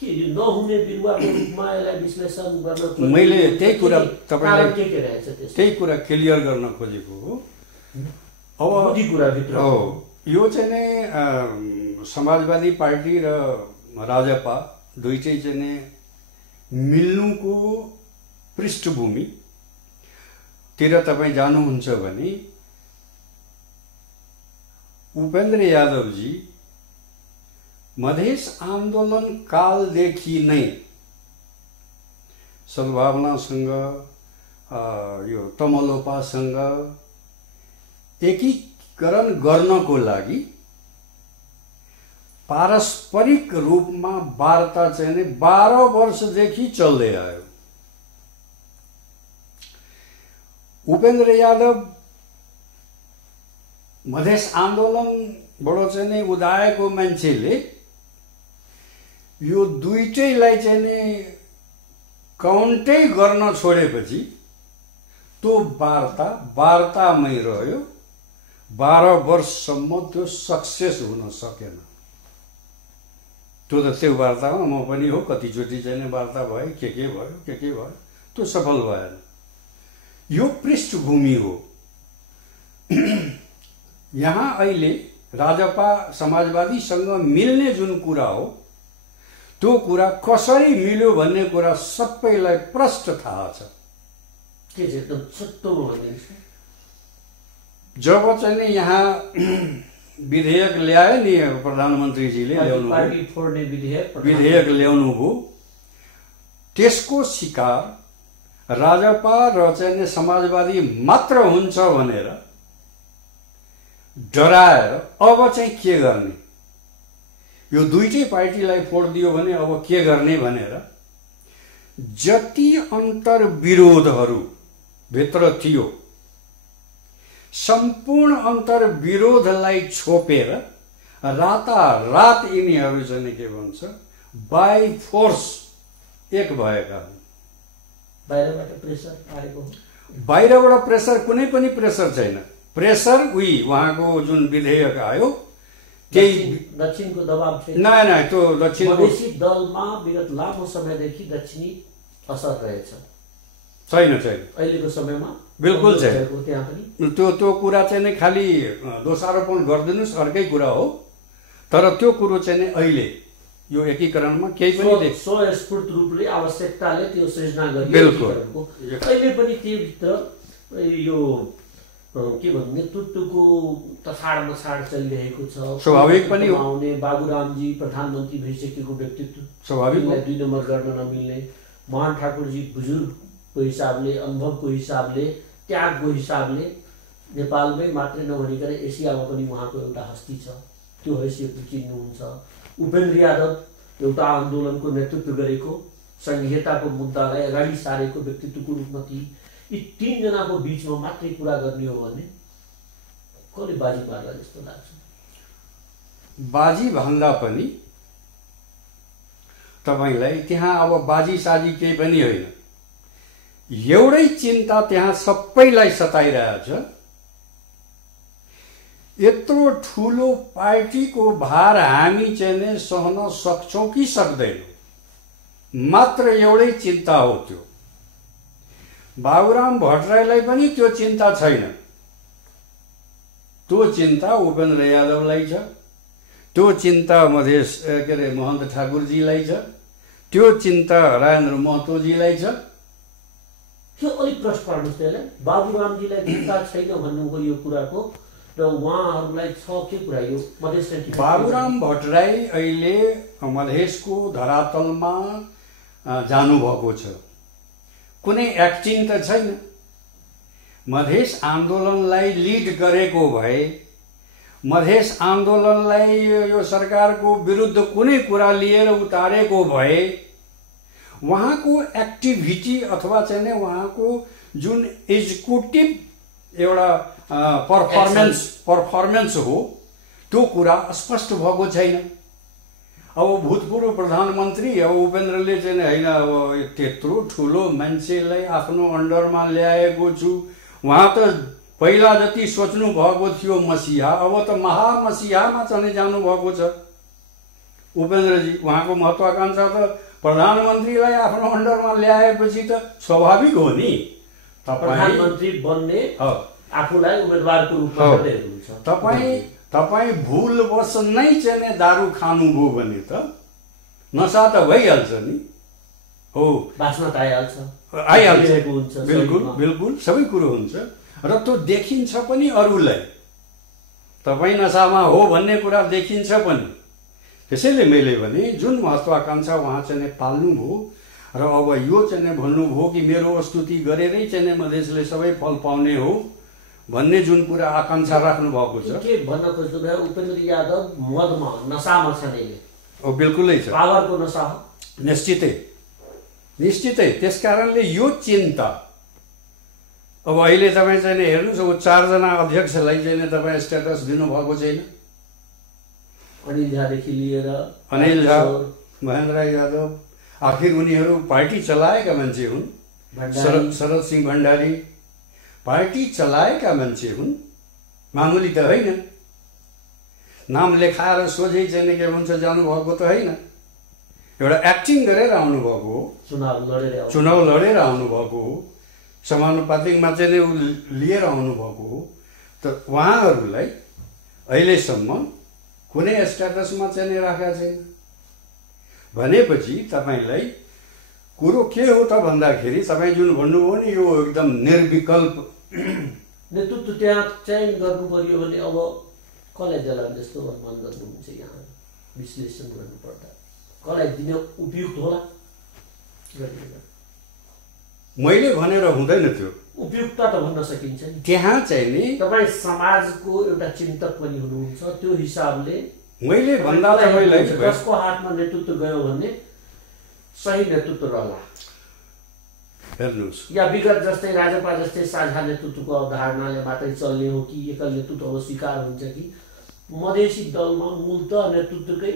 के नहुने बिरुवाको रूपमा यसलाई विश्लेषण गर्न मैले त्यही कुरा तपाईलाई के रहेछ त्यही कुरा क्लियर गर्न खोजेको हो। अब कुराभित्र यो चाहिँ समाजवादी पार्टी र राजपा दुईटै चाहिँ मिल्नुको पृष्ठभूमितिर तपाईँ जानुहुन्छ भने उपेन्द्र यादवजी मधेस आन्दोलन कालदेखि नै सद्भावनासँग यो तमलोपासँग एकीकरण गर्नको लागि पारस्परिक रूपमा वार्ता चाहिँ 12 वर्षदेखि चल्दै आयो। उपेन्द्र यादव मधेस आन्दोलनबाट चाहिँ उदाएको मान्छेले यो दुईटैलाई चाहिँ काउन्टै गर्न छोडेपछि त्यो वार्तामै रह्यो। 12 वर्षसम्म त्यो सक्सेस हुन सकेन। त्यो वार्तामा म पनि हो, कतिचोटि चाहिँ वार्ता भयो, के भयो, त्यो सफल भएन। यो पृष्ठभूमि हो। यहाँ अहिले राजपा समाजवादीसँग मिल्ने जुन कुरा हो त्यो कुरा कसरी मिल्यो भन्ने कुरा सबैलाई प्रष्ट थाहा छ। के चाहिँ एकदम छुट्टोमा भनिदिनुहोस्। जब चाहिँ यहाँ विधेयक ल्याए नि प्रधानमन्त्रीजीले विधेयक ल्याउनु हो, त्यसको शिकार राजपा र चाहिँ समाजवादी मात्र हुन्छ भनेर डराएर अब चाहिँ के गर्ने, यो दुईटै पार्टीलाई फोड दियो भने अब के गर्ने भनेर जति अन्तर्विरोधहरू भित्र थियो सम्पूर्ण अन्तर्विरोधलाई छोपेर रातारात यिनीहरू चाहिँ के भन्छ बाई फोर्स एक भएका हुन्। बाहिरबाट प्रेसर आएको हो? बाहिरबाट प्रेसर कुनै पनि प्रेसर छैन। प्रेसर उहाँको जुन विधेयक आयो त्यही दक्षिणको दबाब छैन। नै त्यो दक्षिणको मधेसी दलमा विगत लामो समयदेखि दक्षिणी असर रहेछ। छैन अहिलेको समयमा बिल्कुल छैन। त्यहाँ पनि त्यो कुरा चाहिँ नै खालि दोषारोपण गरिदिनुहोस्, अर्कै कुरा हो। तर त्यो कुरो चाहिँ नै अहिले यो एकीकरणमा केही पनि स्वस्फूर्त रूपले आवश्यकताले त्यो सृजना गरियो। बिल्कुल। अहिले पनि त्योभित्र यो के भन्नु नेतृत्वको तछाड मछाड चलिरहेको छ। स्वाभाविक पनि हो। आउने बाबुरामजी प्रधानमन्त्री भइसकेको व्यक्तित्व स्वाभाविक 2 नम्बर गर्न नमिल्ने, मोहन ठाकुरजी बुजुर्गको हिसाबले, अनुभवको हिसाबले, त्यागको हिसाबले नेपालमै मात्रै नभनिकन एसियामा पनि उहाँको एउटा हस्ती छ। त्यो हैसियतले चिन्नुहुन्छ। उपेन्द्र यादव एउटा आन्दोलनको नेतृत्व गरेको, संघीयताको मुद्दालाई अगाडि सारेको व्यक्तित्वको रूपमा ती यी 3 जनाको बीचमा मात्रै कुरा गर्ने हो भने कसले बाजी मार्ला जस्तो लाग्छ? बाजी भन्दा पनि तपाईलाई त्यहाँ अब बाजी साजी केही पनि होइन। एउटै चिन्ता त्यहाँ सबैलाई सताइरहेछ। यत्रो ठुलो पार्टीको भार हामी चाहिँ सहन सक्छौं कि सक्दैनौं, मात्र एउटै चिन्ता हो त्यो। बाबुराम भट्टराईलाई पनि त्यो चिन्ता छैन। त्यो चिन्ता उपेन्द्र यादवलाई छ, त्यो चिन्ता मधेस के अरे महन्त ठाकुरजीलाई छ, त्यो चिन्ता राजेन्द्र महतोजीलाई छ। त्यो अलिक प्रश्न पार्नुहोस् त्यसलाई। बाबुरामजीलाई चिन्ता छैन भन्नुको यो कुराको र उहाँहरूलाई छ के कुरा यो मधेस? बाबुराम भट्टराई अहिले मधेसको धरातलमा जानुभएको छ। कुनै एक्टिङ त छैन। मधेस आन्दोलनलाई लिड गरेको भए, मधेस आन्दोलनलाई यो सरकारको विरुद्ध कुनै कुरा लिएर उतारेको भए उहाँको एक्टिभिटी अथवा चाहिँ नै उहाँको जुन एक्जिक्युटिभ एउटा पर्फर्मेन्स हो त्यो कुरा स्पष्ट भएको छैन। अब भूतपूर्व प्रधानमन्त्री अब उपेन्द्रले चाहिँ होइन अब त्यत्रो ठुलो मान्छेलाई आफ्नो अन्डरमा ल्याएको छु, उहाँ त पहिला जति सोच्नु भएको थियो मसिहा, अब त महामसिहामा चाहिँ जानु भएको छ उपेन्द्रजी। उहाँको महत्वाकांक्षा त प्रधानमन्त्रीलाई आफ्नो अन्डरमा ल्याएपछि त स्वाभाविक हो नि प्रधानमन्त्री बन्ने आफूलाई उम्मेदवारको रूपमा हेर्नुहुन्छ। तपाईँ भुलवश नै चाहिँ दारू खानुभयो भने त नशा त भइहाल्छ नि। हो, बास्ना त आइहाल्छ। बिल्कुल बिल्कुल सबै कुरो हुन्छ र त्यो देखिन्छ पनि अरूलाई। तपाईँ नशामा हो भन्ने कुरा देखिन्छ पनि। त्यसैले मैले भने जुन महत्वाकांक्षा उहाँ चाहिँ पाल्नुभयो र अब यो चाहिँ भन्नुभयो कि मेरो स्तुति गरेरै चाहिँ मधेसले सबै फल पाउने हो भन्ने जुन कुरा आकांक्षा राख्नु भएको छ। के भन्न खोज्नु भयो? उपेन्द्र यादव मदमा नशामा छन् अहिले। बिल्कुलै छ, पावरको नशा हो। निश्चितै। त्यसकारणले यो चिन्ता अब अहिले तपाईँ चाहिँ हेर्नुहोस्, 4 जना अध्यक्षलाई चाहिँ तपाईँ स्ट्याटस दिनुभएको छैन। अनिल झादेखि लिएर अनिल झा, महेन्द्र यादव, आखिर उनीहरू पार्टी चलाएका मान्छे हुन्। शरद सिंह भण्डारी पार्टी चलाएका मान्छे हुन्, मामुली त होइन। नाम लेखाएर सोझै चाहिँ के भन्छ जानुभएको त होइन। एउटा एक्टिङ गरेर आउनुभएको हो, चुनाव लडेर आउनुभएको हो, समानुपातिकमा चाहिँ लिएर आउनुभएको हो। त उहाँहरूलाई अहिलेसम्म कुनै स्ट्याटसमा चाहिँ राखेका छैन भनेपछि तपाईँलाई कुरो के हो त भन्दाखेरि तपाईँ जुन भन्नुभयो नि यो एकदम निर्विकल्प नेतृत्व त्यहाँ चयन गर्नु पर्यो भने अब कसलाई दिलाउने जस्तो अनुमान गर्नुहुन्छ? यहाँ विश्लेषण गर्नुपर्दा कसलाई दिन उपयुक्त होला? मैले भनेर हुँदैन, त्यो उपयुक्तता त भन्न सकिन्छ नि। त्यहाँ चाहिँ नि तपाईँ समाजको एउटा चिन्तक पनि हुनुहुन्छ, त्यो हिसाबले मैले भन्दा तपाईँलाई जसको हातमा नेतृत्व गयो भने सही नेतृत्व रहला। हेर्नुहोस्, या विगत जस्तै राजपा जस्तै साझा नेतृत्वको अवधारणाले मात्रै चल्ने हो कि एकल नेतृत्व अब स्वीकार हुन्छ कि मधेसी दलमा मूलतः नेतृत्वकै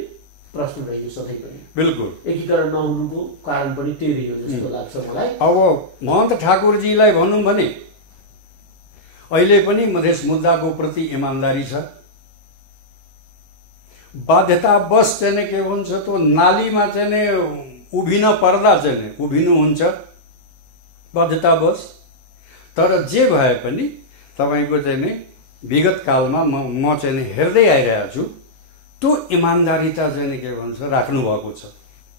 प्रश्न रह्यो सधैँ पनि। बिल्कुल एकीकरण नहुनुको कारण पनि त्यही हो जस्तो लाग्छ मलाई। अब महन्त ठाकुरजीलाई भनौँ भने अहिले पनि मधेस मुद्दाको प्रति इमान्दारी छ। बाध्यतावश चाहिँ के भन्छ त्यो नालीमा चाहिँ उभिन पर्दा चाहिँ उभिनुहुन्छ बाध्यतावश। तर जे भए पनि तपाईँको चाहिँ विगत कालमा म चाहिँ हेर्दै आइरहेको छु त्यो इमान्दारिता चाहिँ के भन्छ राख्नु भएको छ।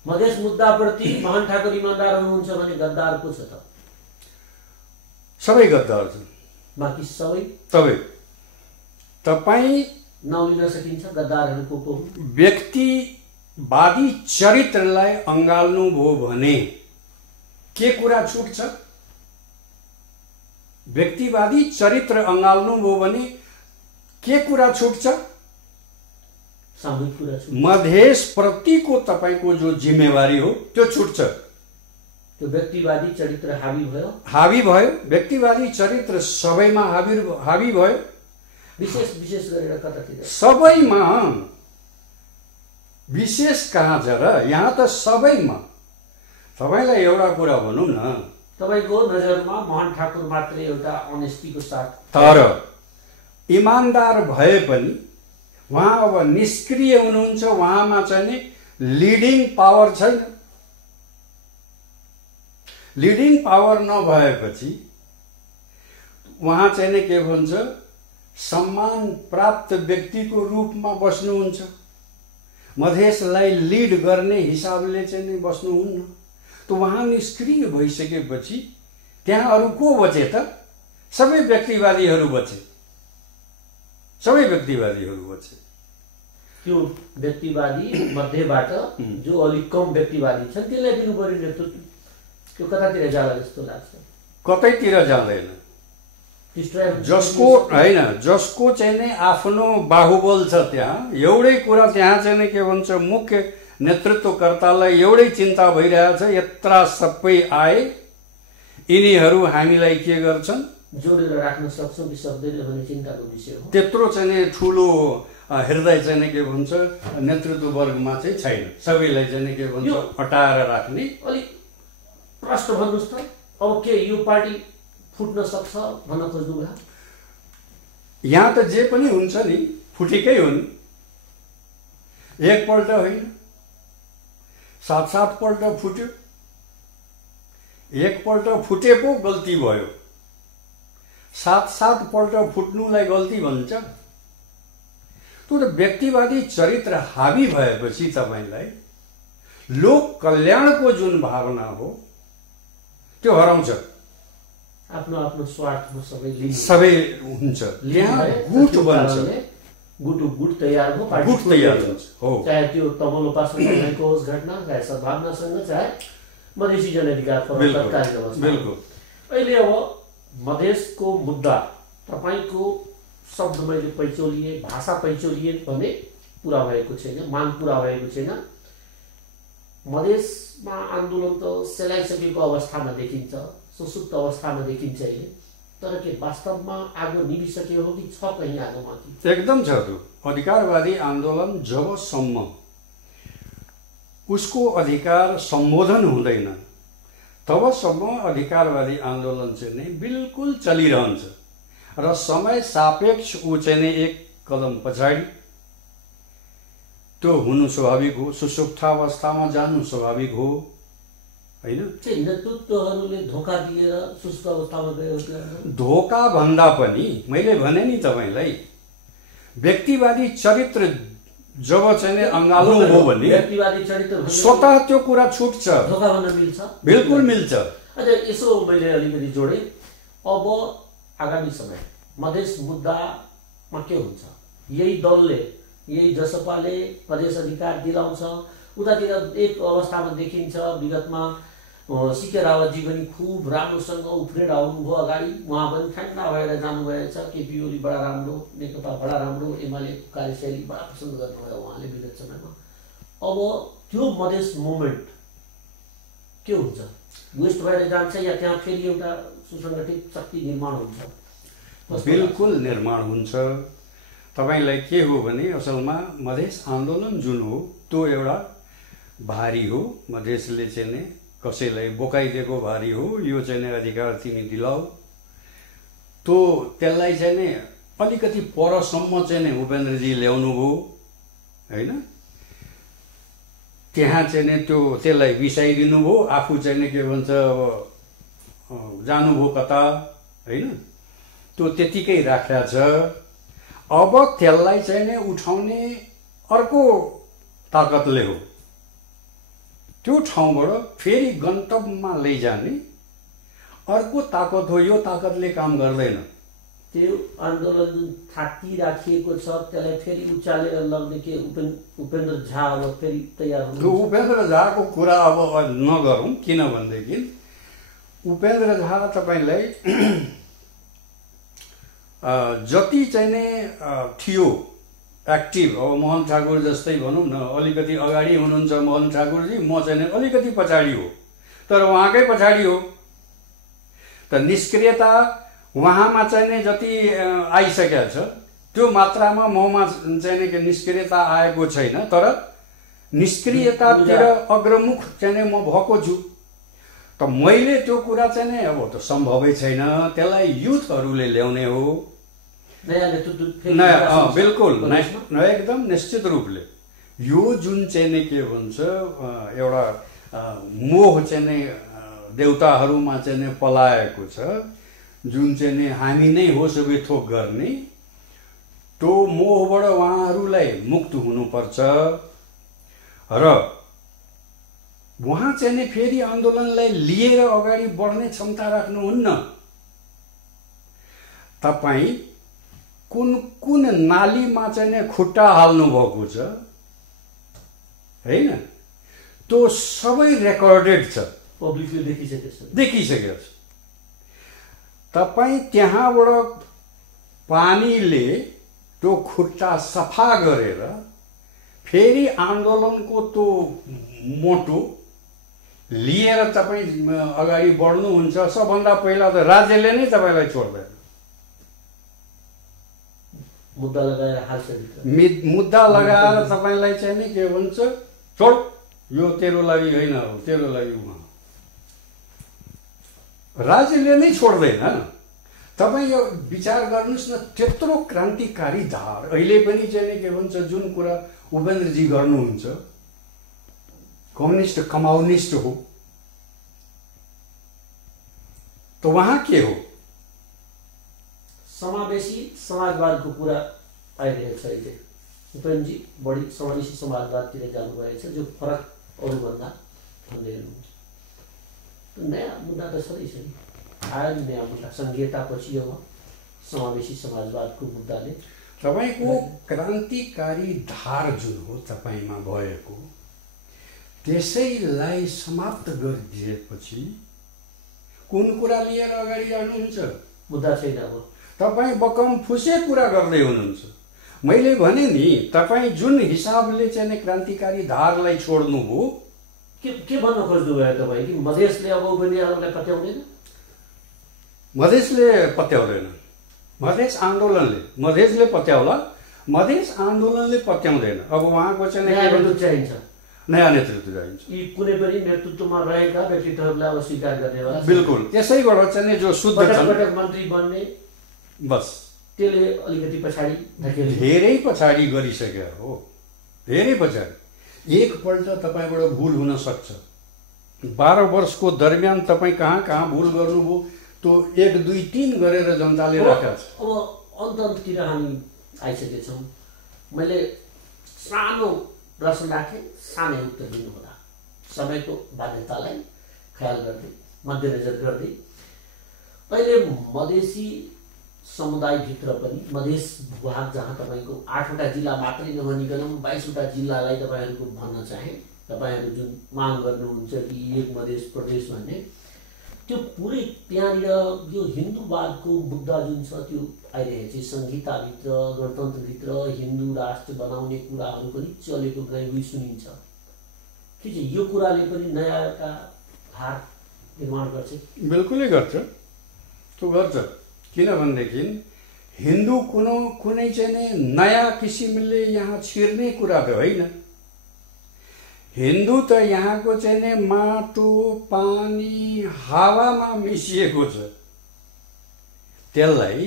मधेस मुद्दाप्रति महन्त ठाकुर इमान्दार हुनुहुन्छ भने गद्दार को छ त? सबै गद्दार छन्। बाँकी सबै तपाईँ नलिन सकिन्छ गद्दारहरूको को? व्यक्तिवादी चरित्रलाई अँगाल्नुभयो भने के कुरा छुट्छ? व्यक्तिवादी चरित्र अँगाल्नुभयो भने के कुरा छुट्छ? सामूहिक कुरा छुट्छ। मधेस प्रतिको तपाईको जो जिम्मेवारी हो त्यो छुट्छ। त्यो व्यक्तिवादी चरित्र हावी भयो। व्यक्तिवादी चरित्र सबैमा हावी भयो। विशेष गरेर कतातिर? सबैमा। विशेष कहाँ छ र? यहाँ त सबैमा। तपाईलाई एउटा कुरा भनौँ न, तपाईको नजरमा महन्त ठाकुर मात्रै एउटा अनेस्टीको साथ, तर इमान्दार भए पनि उहाँ अब निष्क्रिय हुनुहुन्छ। उहाँमा चाहिँ लिडिङ पावर छैन। लिडिङ पावर नभएपछि उहाँ चाहिँ के भन्छ सम्मान प्राप्त व्यक्तिको रूपमा बस्नुहुन्छ। मधेसलाई लिड गर्ने हिसाबले चाहिँ बस्नुहुन्न। त उहाँ निष्क्रिय भइसकेपछि त्यहाँ अरू को बचे त? सबै व्यक्तिवादीहरू बचे। त्यो व्यक्तिवादी मध्येबाट जो अलिक कम व्यक्तिवादी छन् त्यसलाई दिनु पर्यो नेतृत्व। त्यो कतातिर जाला जस्तो लाग्छ? कतैतिर जाँदैन। जसको चाहिँ नै आफ्नो बाहुबल छ त्यहाँ एउटै कुरा, त्यहाँ चाहिँ के भन्छ मुख्य नेतृत्वकर्तालाई एउटै चिन्ता भइरहेछ, यत्रा सबै आए यिनीहरू हामीलाई के गर्छन्, जोडेर राख्न सक्छौँ कि सक्दैन भन्ने चिन्ताको विषय हो। त्यत्रो चाहिँ ठुलो हृदय चाहिँ के भन्छ नेतृत्व वर्गमा चाहिँ छैन। सबैलाई चाहिँ के भन्छ हटाएर राख्ने। अलिक प्रश्न भन्नुहोस् त, अब के यो पार्टी फुट्न सक्छ भन्न खोज्नुभयो? यहाँ त जे पनि हुन्छ नि फुटेकै हो नि। एकपल्ट होइन, 7-7 पल्ट फुट्यो। एकपल्ट फुटे पो गल्ती भयो, 7-7 पल्ट फुट्नुलाई गल्ती भन्छ? त्यो त व्यक्तिवादी चरित्र हावी भएपछि तपाईलाई लोक कल्याणको जुन भावना हो त्यो हराउँछ। आफ्नो स्वार्थमा सबै हुन्छ। यहाँ गुट बन्छ, गुट तयार हो, पार्टी तयार हुन्छ। चाहे त्यो तमलोपासँग भएको होस् घटना, चाहे सद्भावनासँग, चाहे मधेसी जनअधिकार तत्कालीन अवस्था। अहिले अब मधेसको मुद्दा तपाईको शब्द मैले पैचोलिए, भाषा पैचोलिए भने पूरा भएको छैन, माग पूरा भएको छैन। मधेसमा आन्दोलन त सेलाइसकेको अवस्थामा देखिन्छ, सुसुप्त अवस्थामा देखिन्छ अहिले। तर के वास्तवमा आगो निभिसक्यो हो कि छ कहीँ आगो माथि? एकदम छ। त्यो अधिकारवादी आन्दोलन जबसम्म उसको अधिकार सम्बोधन हुँदैन तबसम्म अधिकारवादी आन्दोलन चाहिँ नै बिल्कुल चलिरहन्छ। र समय सापेक्ष ऊ चाहिँ नै एक कदम पछाडि त्यो हुनु स्वाभाविक हो। सुसुप्तावस्थामा जानु स्वाभाविक हो, हैन? नेतृत्वहरूले धोका दिएर सुस्त अवस्थामा गयो। धोका भन्दा पनि मैले भने नि तपाईलाई व्यक्तिवादी चरित्र जब चाहिँ अँगाल्नु हो भने व्यक्तिवादी चरित्र स्वतः त्यो कुरा छुट्छ। धोका भन्न मिल्छ? बिल्कुल मिल्छ। अझ यसो मैले अलिकति जोडे, अब आगामी समय मधेस मुद्दामा के हुन्छ? यही दलले, यही जसपाले प्रदेश अधिकार दिलाउँछ। उतातिर एक अवस्थामा देखिन्छ विगतमा सीके रावतजी पनि खुब राम्रोसँग उफ्रेर आउनुभयो अगाडि, उहाँ पनि ठ्याक्क भएर जानुभएछ। केपी ओली बडा राम्रो, नेकपा बडा राम्रो, एमाले कार्यशैली बडा पसन्द गर्नुभयो उहाँले विगत समयमा। अब त्यो मधेस मुभमेन्ट के हुन्छ? वेस्ट भएर जान्छ या त्यहाँ फेरि एउटा सुसङ्गठित शक्ति निर्माण हुन्छ? बिल्कुल निर्माण हुन्छ। तपाईलाई के हो भने असलमा मधेस आन्दोलन जुन हो त्यो एउटा भारी हो, मधेसले चाहिँ नि कसैलाई बोकाइदिएको भारी हो, यो चाहिँ नि अधिकार तिमी दिलाऊ। त्यो त्यसलाई चाहिँ नि अलिकति परसम्म चाहिँ नि उपेन्द्रजी ल्याउनु भयो होइन, त्यहाँ चाहिँ नि त्यसलाई बिसाइदिनु भयो, आफू चाहिँ नि के भन्छ अब जानुभयो कता होइन, त्यो त्यतिकै राखेको छ। अब त्यसलाई चाहिँ नि उठाउने अर्को ताकतले हो, त्यो ठाउँबाट फेरि गन्तव्यमा लैजाने अर्को ताकत हो। यो ताकतले काम गर्दैन। त्यो आन्दोलन जुन थाकिराखिएको छ त्यसलाई फेरि उचालेर लग्ने के उपेन्द्र झा अब फेरि तयार हुनु? उपेन्द्र झाको कुरा अब नगरौँ, किनभनेदेखि उपेन्द्र झा तपाईँलाई जति चाहिँ नै थियो एक्टिभ, अब मोहन ठाकुर जस्तै भनौँ न, अलिकति अगाडि हुनुहुन्छ मोहन ठाकुरजी, म चाहिँ नि अलिकति पछाडि हो, तर उहाँकै पछाडि हो। त निष्क्रियता उहाँमा चाहिँ नि जति आइसकेको छ त्यो मात्रामा ममा चाहिँ नि निष्क्रियता आएको छैन, तर निष्क्रियतातिर अग्रमुख चाहिँ नि म भएको छु। त मैले त्यो कुरा चाहिँ नि अब त सम्भवै छैन, त्यसलाई युथहरूले ल्याउने हो, नयाँ बिल्कुल एकदम निश्चित रूपले। यो जुन चाहिँ नि के भन्छ एउटा मोह चाहिँ नि देउताहरूमा चाहिँ नि पलाएको छ, जुन चाहिँ नि हामी नै हो सबै थोक गर्ने, त्यो मोहबाट उहाँहरूलाई मुक्त हुनुपर्छ। र उहाँ चाहिँ नि फेरि आन्दोलनलाई लिएर अगाडि बढ्ने क्षमता राख्नुहुन्न। तपाईँ कुन कुन नालीमा चाहिँ नि खुट्टा हाल्नु भएको छ होइन, त्यो सबै रेकर्डेड छ, पब्लिकले देखिसकेको छ। तपाईँ त्यहाँबाट पानीले त्यो खुट्टा सफा गरेर फेरि आन्दोलनको त्यो मोटो लिएर तपाईँ अगाडि बढ्नुहुन्छ, सबभन्दा पहिला त राज्यले नै तपाईँलाई छोड्दैन। मुद्दा लगाएर हाल्छ, मुद्दा लगाएर तपाईँलाई चाहिँ नि के भन्छ, छोड, यो तेरो लागि होइन, तेरो लागि उहाँ, राज्यले नै छोड्दैन। तपाईँ यो विचार गर्नुहोस् न, त्यत्रो क्रान्तिकारी धार अहिले पनि चाहिँ नि के भन्छ, जुन कुरा उपेन्द्रजी गर्नुहुन्छ, कम्युनिस्ट हो, त उहाँ के हो? समावेशी समाजवादको कुरा आइरहेको छ अहिले। उपेन्द्रजी बढी समावेशी समाजवादतिर जानुभएको छ, जो फरक अरूभन्दा भन्दै हुनुहुन्छ। नयाँ मुद्दा त छँदैछ नि, आयो नि नयाँ मुद्दा, संघीयतापछि अब समावेशी समाजवादको मुद्दाले। तपाईँको क्रान्तिकारी धार जुन हो तपाईँमा भएको, त्यसैलाई समाप्त गरिदिएपछि कुन कुरा लिएर अगाडि जानुहुन्छ? मुद्दा छैन। अब तपाईँ बकम फुसे कुरा गर्दै हुनुहुन्छ। मैले भने नि, तपाईँ जुन हिसाबले चाहिँ नि क्रान्तिकारी धारलाई छोड्नुभयो, के भन्न खोज्नुभयो तपाईँ? कि मधेसले अब उपेन्द्रलाई पत्याउँदैन? मधेसले पत्याउँदैन, मधेस आन्दोलनले, मधेसले पत्याउला, मधेस आन्दोलनले पत्याउँदैन। अब उहाँको चाहिँ नेतृत्व चाहिन्छ, नयाँ नेतृत्व चाहिन्छ। यी कुनै पनि नेतृत्वमा रहेका व्यक्तित्वहरूलाई अब स्वीकार गर्नेवाला, बिल्कुल त्यसैबाट चाहिँ जो शुद्ध पटक मन्त्री बन्ने, बस त्यसले अलिकति पछाडि धकेल्यो, धेरै पछाडि गरिसक्यो हो, धेरै पछाडि। एकपल्ट तपाईँबाट भुल हुन सक्छ, 12 वर्षको दरमियान तपाईँ कहाँ कहाँ भुल गर्नुभयो, त्यो 1 2 3 गरेर जनताले राखेको छ। अब अन्ततिर हामी आइसकेछौँ। मैले सानो प्रश्न राखेँ, सानै उत्तर दिनुहोला, समयको बाध्यतालाई ख्याल गर्दै, मध्यनजर गर्दै। अहिले मधेसी समुदायभित्र पनि, मधेस भूभाग जहाँ तपाईँको 8वटा जिल्ला मात्रै नभनिकन 22वटा जिल्लालाई तपाईँहरूको भन्न चाहे, तपाईँहरू जुन माग गर्नुहुन्छ कि एक मधेस प्रदेश भन्ने, त्यो पुरै त्यहाँनिर यो हिन्दूवादको मुद्दा जुन छ त्यो आइरहेको छ। संहिताभित्र, गणतन्त्रभित्र हिन्दू राष्ट्र बनाउने कुराहरू पनि चलेको गएकै सुनिन्छ। के चाहिँ यो कुराले पनि नयाँ एउटा धार निर्माण गर्छ? बिल्कुलै गर्छ, त्यो गर्छ। किनभनेदेखि हिन्दू कुनै चाहिँ नयाँ किसिमले यहाँ छिर्ने कुरा त होइन, हिन्दू त यहाँको चाहिँ नि माटो पानी हावामा मिसिएको छ। त्यसलाई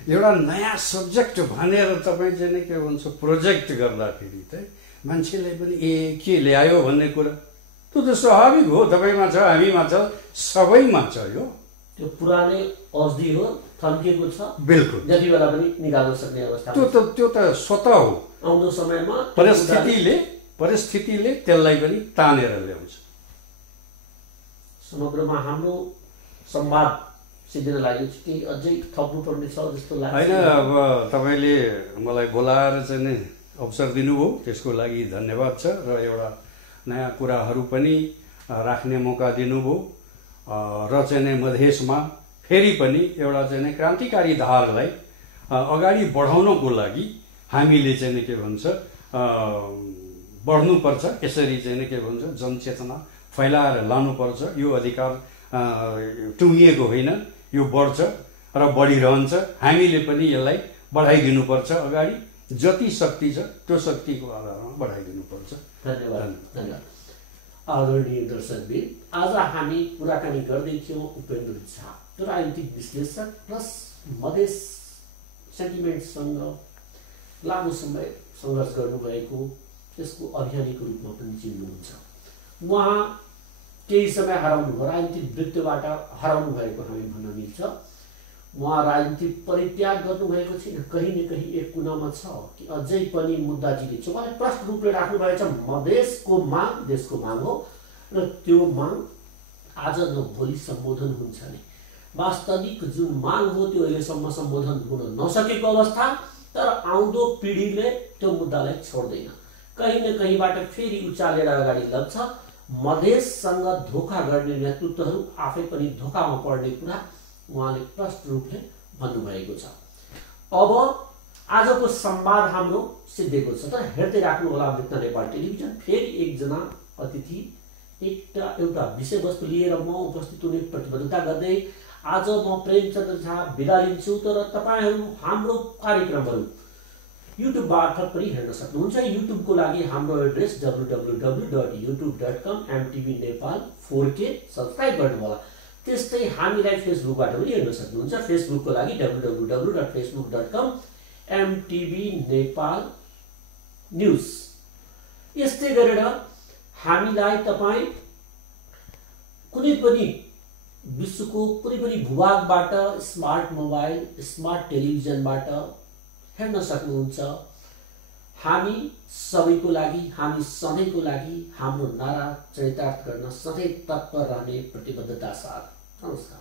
एउटा नयाँ सब्जेक्ट भनेर तपाईँ चाहिँ नि के भन्छ प्रोजेक्ट गर्दाखेरि त मान्छेलाई पनि के ल्यायो भन्ने कुरा त्यो त स्वाभाविक हो। तपाईँमा छ, हामीमा छ, सबैमा छ। यो त्यो पुरानै औषधि हो, थन्किएको छ, बिल्कुल जति बेला पनि निकाल्न सक्ने अवस्था। त्यो त स्वतः हो। आउँदो समयमा परिस्थितिले त्यसलाई पनि तानेर ल्याउँछ। समग्रमा हाम्रो संवाद सिद्धिन लाग्यो कि अझै थप्नुपर्ने छ जस्तो लाग्छ। होइन, अब तपाईँले मलाई बोलाएर चाहिँ नि अवसर दिनुभयो, त्यसको लागि धन्यवाद छ। र एउटा नयाँ कुराहरू पनि राख्ने मौका दिनुभयो र चाहिँ नि मधेसमा फेरि पनि एउटा चाहिँ नि क्रान्तिकारी धारलाई अगाडि बढाउनको लागि हामीले चाहिँ नि के भन्छ बढ्नुपर्छ। यसरी चाहिँ नि के भन्छ जनचेतना फैलाएर लानुपर्छ। यो अधिकार टुङ्गिएको होइन, यो बढ्छ र बढिरहन्छ। हामीले पनि यसलाई बढाइदिनुपर्छ। अगाडि जति शक्ति छ त्यो शक्तिको आधारमा बढाइदिनुपर्छ। धन्यवाद। धन्यवाद आदरणीय दर्शकबिन, आज हामी कुराकानी गर्दै थियौँ उपेन्द्र झा, राजनीतिक विश्लेषक प्लस मधेस सेन्टिमेन्टसँग लामो समय सङ्घर्ष गर्नुभएको, त्यसको अभियानीको रूपमा पनि चिन्नुहुन्छ। उहाँ केही समय हराउनु भयो, राजनीतिक वृत्तबाट हराउनु भएको हामी भन्न मिल्छ। उहाँ राजनीतिक परित्याग गर्नुभएको छैन, कहीँ न कहीँ एक कुनामा छ कि अझै पनि मुद्दाजीले उहाँले प्रष्ट रूपले राख्नुभएको छ। मधेसको माग देशको माग हो र त्यो माग आज न भोलि सम्बोधन हुन्छ नि। वास्तविक जुन माग हो त्यो अहिलेसम्म सम्बोधन हुन नसकेको अवस्था, तर आउँदो पिँढीले त्यो मुद्दालाई छोड्दैन। कहीँ न कहीँबाट फेरि उचालेर अगाडि लग्छ। मधेससँग धोका गर्ने नेतृत्वहरू आफै पनि धोकामा पर्ने कुरा उहाँले प्रष्ट रूपले भन्नुभएको छ। अब आजको संवाद हाम्रो सिद्धिएको छ, तर हेर्दै राख्नुहोला मित्र नेपाल टेलिभिजन। फेरि एकजना अतिथि एउटा विषयवस्तु लिएर म उपस्थित हुने प्रतिबद्धता गर्दै आज म प्रेमचन्द्र झा बिदा लिन्छु। तर तपाईँहरू हाम्रो कार्यक्रमहरू युट्युबबाट पनि हेर्न सक्नुहुन्छ। युट्युबको लागि हाम्रो address www.youtube.com/MTV Nepal 4K subscribe गर्नुहोला। त्यस्तै हामीलाई फेसबुकबाट पनि हेर्न सक्नुहुन्छ। फेसबुकको लागि www.facebook.com/MTV Nepal न्युज। यस्तै गरेर हामीलाई तपाईँ कुनै पनि विश्वको कुनै पनि भूभागबाट स्मार्ट मोबाइल, स्मार्ट टेलिभिजनबाट हेर्न सक्नुहुन्छ। हामी सबैको लागि, हामी सधैँको लागि हाम्रो नारा चरितार्थ गर्न सधैँ तत्पर रहने प्रतिबद्धता साथ। नमस्कार।